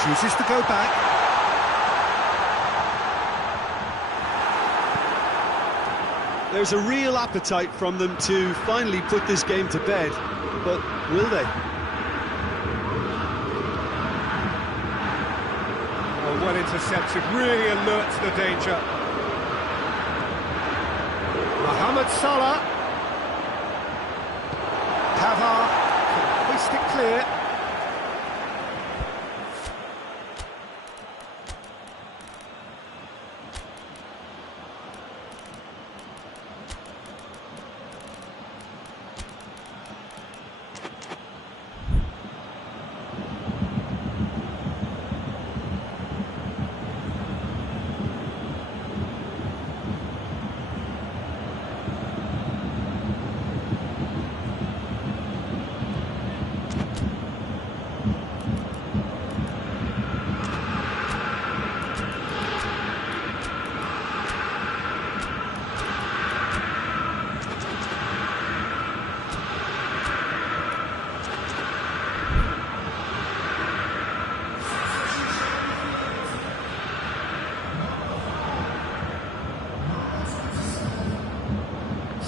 Chooses to go back. There's a real appetite from them to finally put this game to bed, but will they? Oh, well intercepted, really alert to the danger. Mohamed Salah. Pavard can hoist it clear.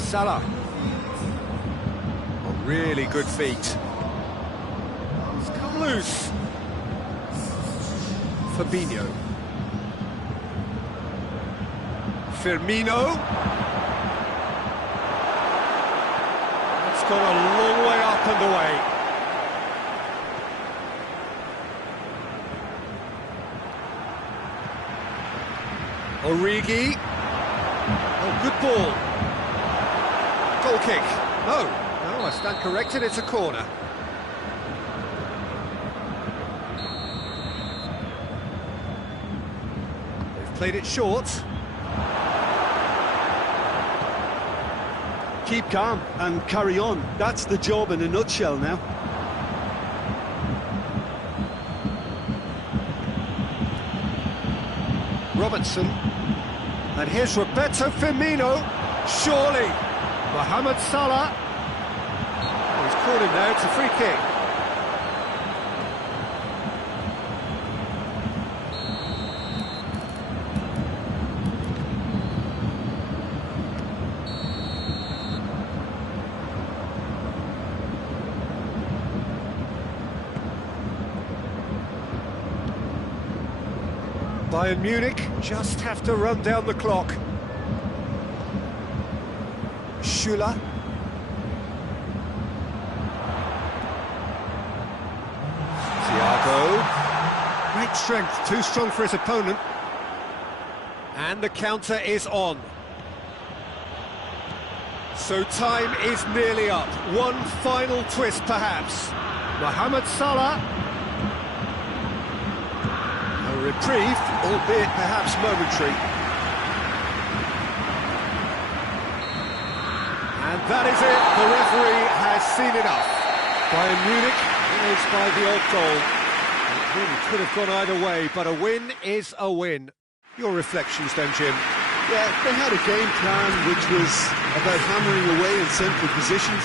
Salah on really good feet. He's come loose. Fabinho. Firmino. It's gone a long way up and away. Origi. Oh, good ball. Goal kick. No, I stand corrected, it's a corner. They've played it short. Keep calm and carry on. That's the job in a nutshell now. Robertson. And here's Roberto Firmino. Surely. Mohamed Salah. Oh, he's caught him there, it's a free kick. Bayern Munich just have to run down the clock. Schüller. Thiago. Great strength, too strong for his opponent. And the counter is on. So time is nearly up. One final twist, perhaps. Mohamed Salah. A reprieve, albeit perhaps momentary. And that is it. The referee has seen enough. Bayern Munich is by the odd goal. It really could have gone either way, but a win is a win. Your reflections then, Jim? Yeah, they had a game plan which was about hammering away in central positions.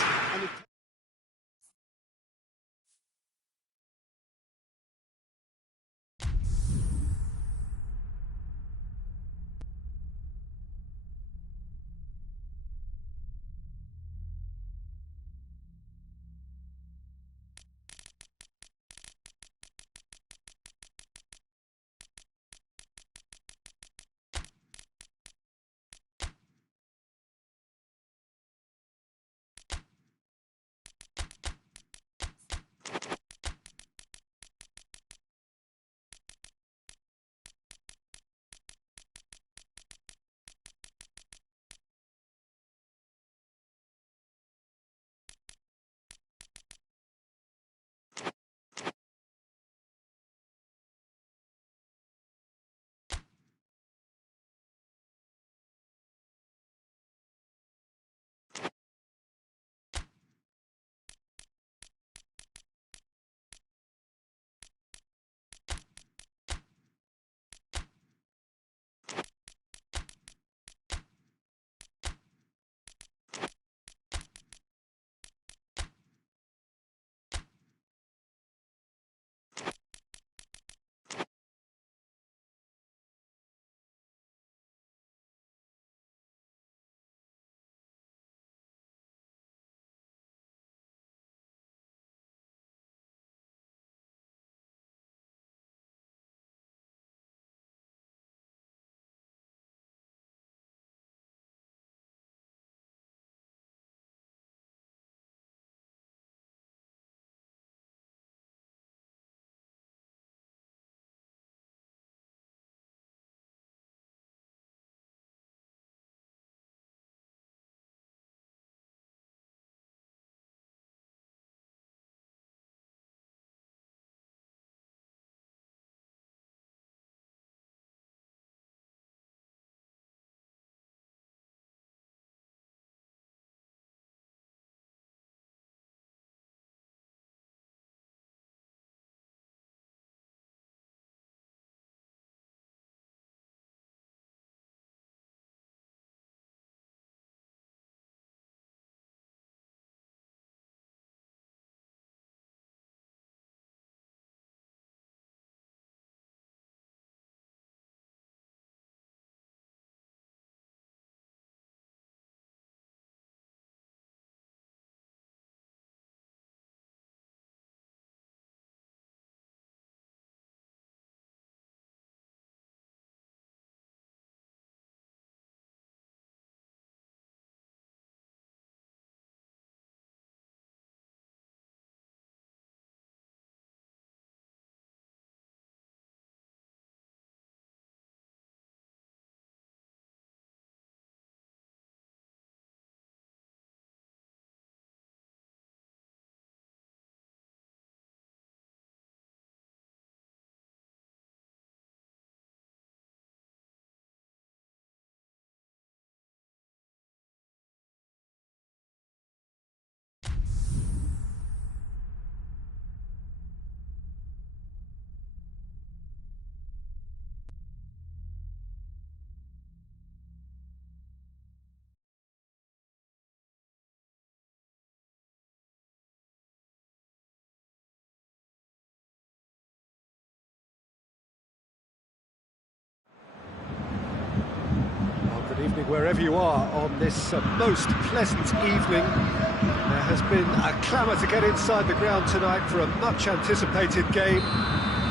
Good evening wherever you are on this most pleasant evening. There has been a clamour to get inside the ground tonight for a much anticipated game.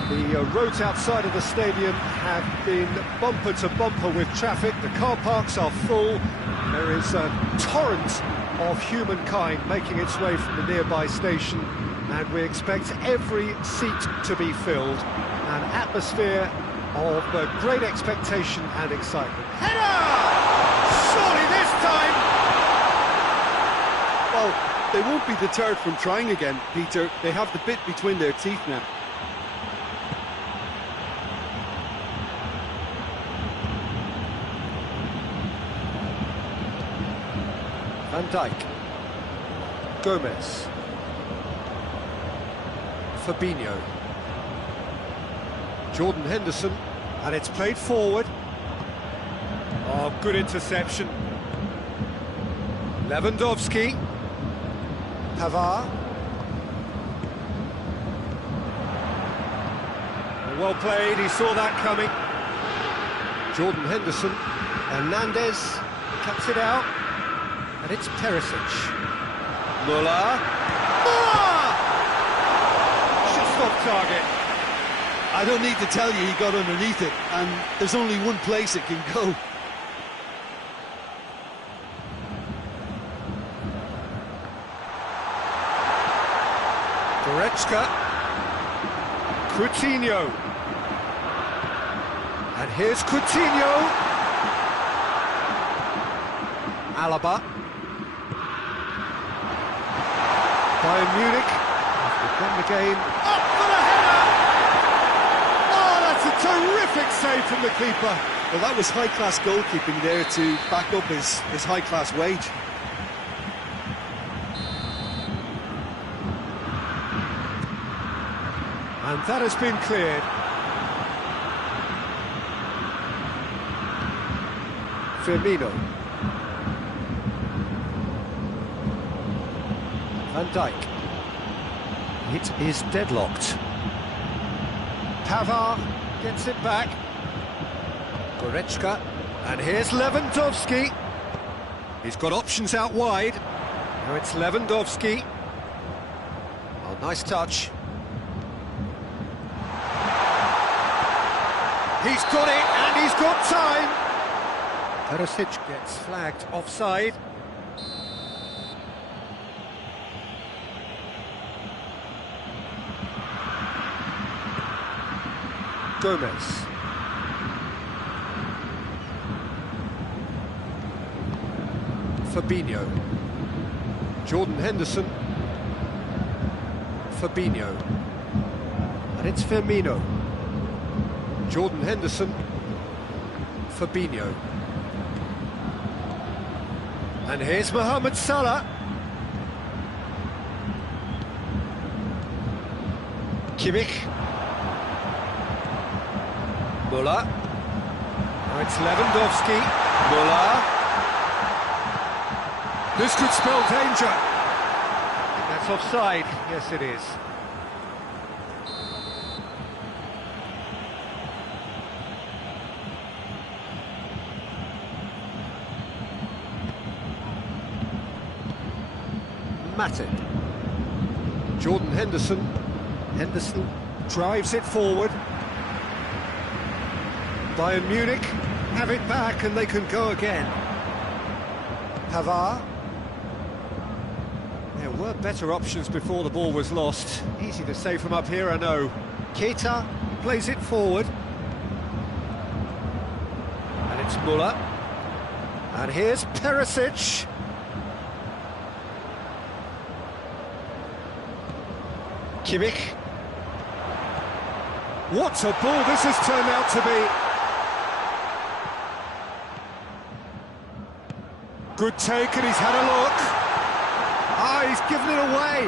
The roads outside of the stadium have been bumper to bumper with traffic. The car parks are full. There is a torrent of humankind making its way from the nearby station, and we expect every seat to be filled. An atmosphere of great expectation and excitement. Header! Surely this time! Well, they won't be deterred from trying again, Peter. They have the bit between their teeth now. Van Dijk. Gomez. Fabinho. Jordan Henderson, and it's played forward. Oh, good interception. Lewandowski. Pavard. Well played, he saw that coming. Jordan Henderson. Hernandez cuts it out. And it's Perisic. Muller. Just off target. I don't need to tell you he got underneath it, and there's only one place it can go. Goretzka. Coutinho. And here's Coutinho. Alaba. Bayern Munich have won the game. Up for the header! Oh, that's a terrific save from the keeper. Well, that was high-class goalkeeping there to back up his high-class wage. And that has been cleared. Firmino. Van Dijk. It is deadlocked. Pavard gets it back. Goretzka. And here's Lewandowski. He's got options out wide. Now it's Lewandowski. Oh, nice touch. He's got it, and he's got time. Perisic gets flagged offside. Gomez. Fabinho. Jordan Henderson. Fabinho. And it's Firmino. Jordan Henderson. Fabinho. And here's Mohamed Salah. Kimmich. Muller. Now it's Lewandowski. Muller. This could spell danger. That's offside. Yes, it is. Matip. Jordan Henderson. Henderson drives it forward. Bayern Munich have it back and they can go again. Pavard. There were better options before the ball was lost. Easy to say from up here, I know. Keita plays it forward. And it's Muller. And here's Perisic. Kimmich. What a ball this has turned out to be. Good take, and he's had a look. Ah, he's given it away.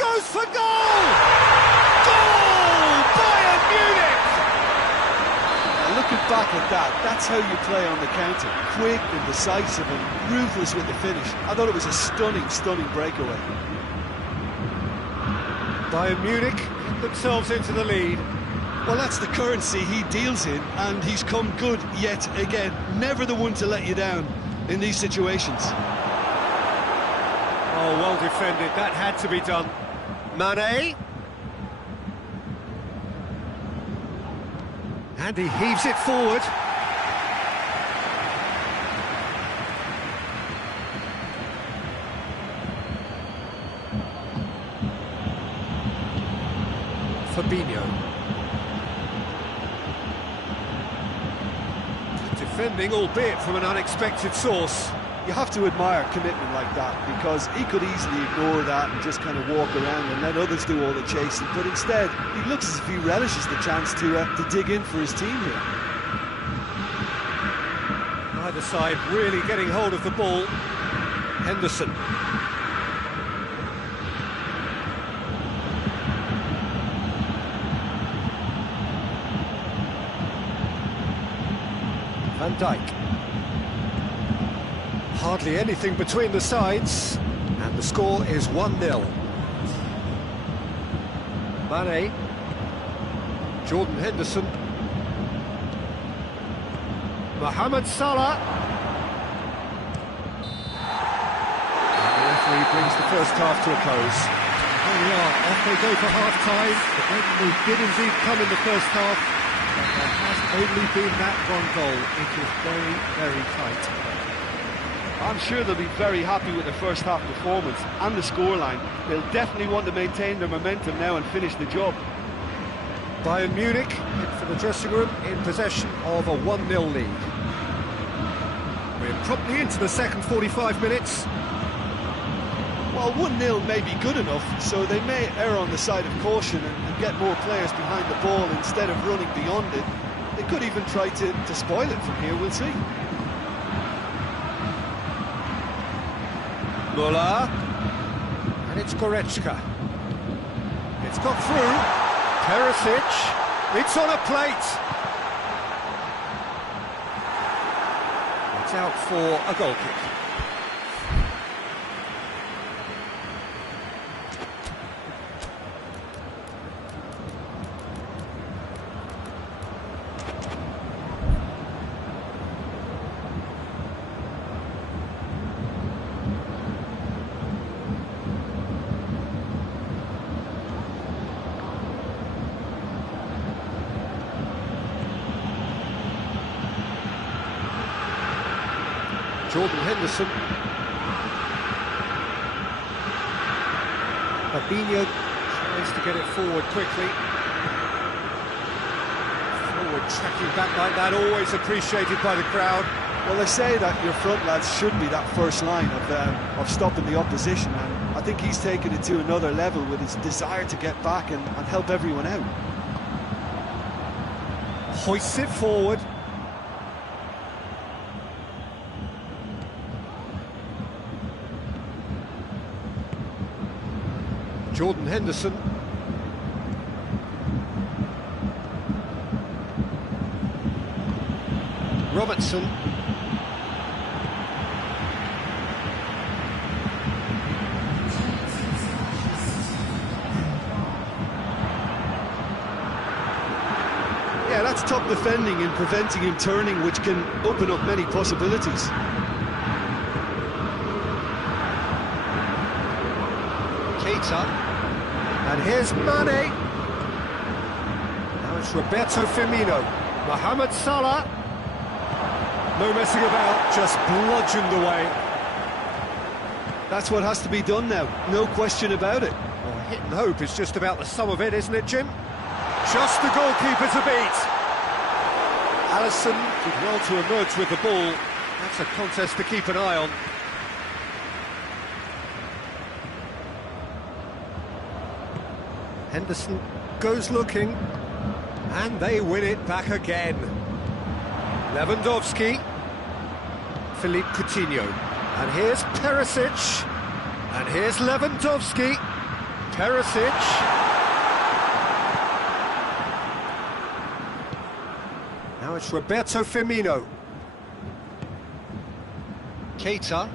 Goes for goal! Goal! Bayern Munich! Now, looking back at that, that's how you play on the counter. Quick and decisive and ruthless with the finish. I thought it was a stunning, stunning breakaway. Bayern Munich get themselves into the lead. Well, that's the currency he deals in, and he's come good yet again. Never the one to let you down in these situations. Oh, well defended. That had to be done. Mane. And he heaves it forward. Fabinho. Good defending, albeit from an unexpected source. You have to admire commitment like that, because he could easily ignore that and just kind of walk around and let others do all the chasing, but instead he looks as if he relishes the chance to dig in for his team here. Either side really getting hold of the ball. Henderson. Van Dijk. Hardly anything between the sides, and the score is 1-0. Mane. Jordan Henderson. Mohamed Salah. And the referee brings the first half to a close. Here we are, off they go for half-time. The breakthrough did indeed come in the first half, but there has only been that one goal. It is very, very tight. I'm sure they'll be very happy with their first half performance and the scoreline. They'll definitely want to maintain their momentum now and finish the job. Bayern Munich head for the dressing room in possession of a 1-0 lead. We're promptly into the second 45 minutes. Well, 1-0 may be good enough, so they may err on the side of caution and get more players behind the ball instead of running beyond it. They could even try to spoil it from here, we'll see. Muller, and it's Goretzka. It's got through. Perisic, it's on a plate. It's out for a goal kick. Jordan Henderson. Fabinho tries to get it forward quickly. Forward tracking back like that, always appreciated by the crowd. Well, they say that your front lads should be that first line of stopping the opposition, and I think he's taken it to another level with his desire to get back and help everyone out. Hoists it forward. Jordan Henderson. Robertson. Yeah, that's top defending and preventing him turning, which can open up many possibilities. Keita. And here's Mane. Now it's Roberto Firmino. Mohamed Salah. No messing about, just bludgeoned away. That's what has to be done now, no question about it. Well, hit and hope is just about the sum of it, isn't it, Jim? Just the goalkeeper to beat. Alisson did well to emerge with the ball. That's a contest to keep an eye on. Henderson goes looking, and they win it back again. Lewandowski, Philippe Coutinho, and here's Perisic, and here's Lewandowski, Perisic. Now it's Roberto Firmino. Keita.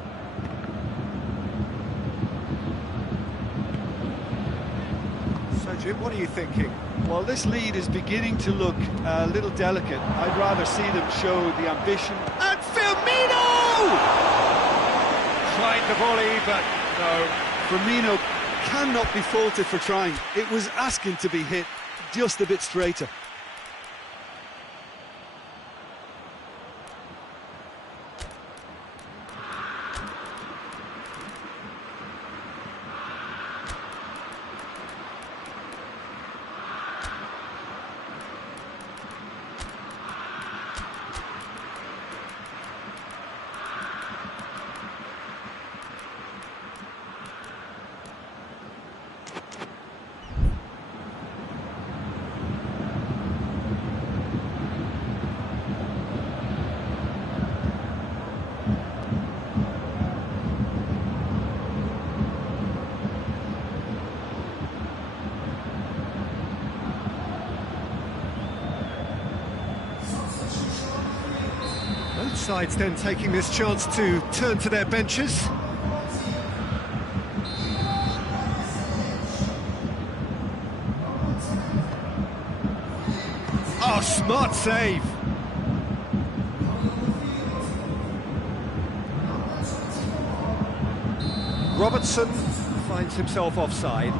Jim, what are you thinking? Well, this lead is beginning to look a little delicate. I'd rather see them show the ambition. And Firmino! Tried the volley, but no. Firmino cannot be faulted for trying. It was asking to be hit just a bit straighter. sides then taking this chance to turn to their benches. Oh, smart save. Robertson finds himself offside.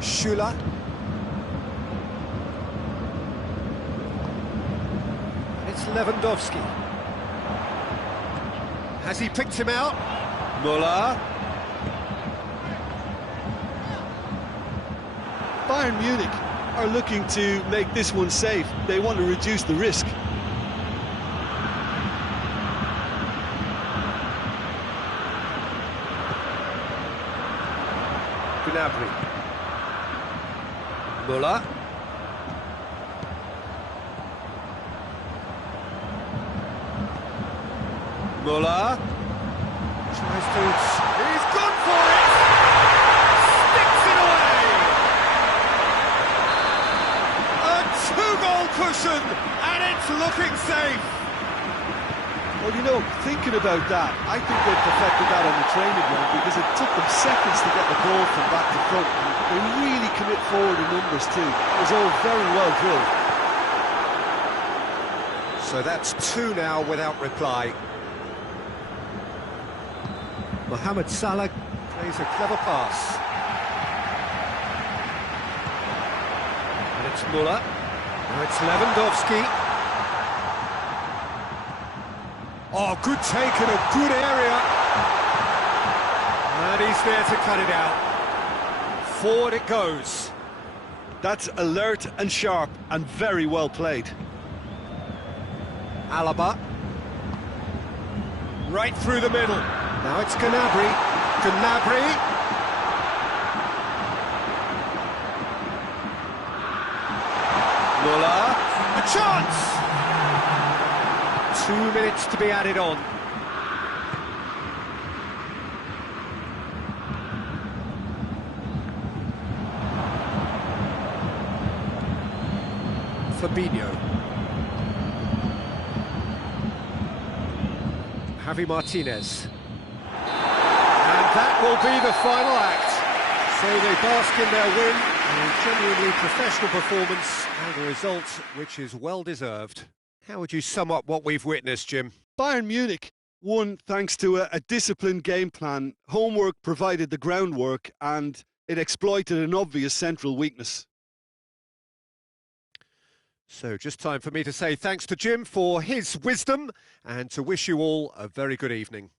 Schüller. It's Lewandowski. Has he picked him out? Müller. Bayern Munich are looking to make this one safe. They want to reduce the risk. Gnabry. Müller. Müller. Tries to... He's gone for it! Sticks it away! A two-goal cushion, and it's looking safe! Well, you know, thinking about that, I think they perfected that on the training ground because it took them seconds to get the ball from back to front. And they really commit forward in numbers too. It was all very well drilled. So that's two now without reply. Mohamed Salah plays a clever pass. And it's Müller. Now it's Lewandowski. Oh, good take in a good area. And he's there to cut it out. Forward it goes. That's alert and sharp and very well played. Alaba. Right through the middle. Now it's Gnabry. Gnabry. Müller. A chance! 2 minutes to be added on. Fabinho. Javi Martinez. And that will be the final act. So they bask in their win, a genuinely professional performance, and a result which is well deserved. How would you sum up what we've witnessed, Jim? Bayern Munich won thanks to a disciplined game plan. Homework provided the groundwork and it exploited an obvious central weakness. So just time for me to say thanks to Jim for his wisdom and to wish you all a very good evening.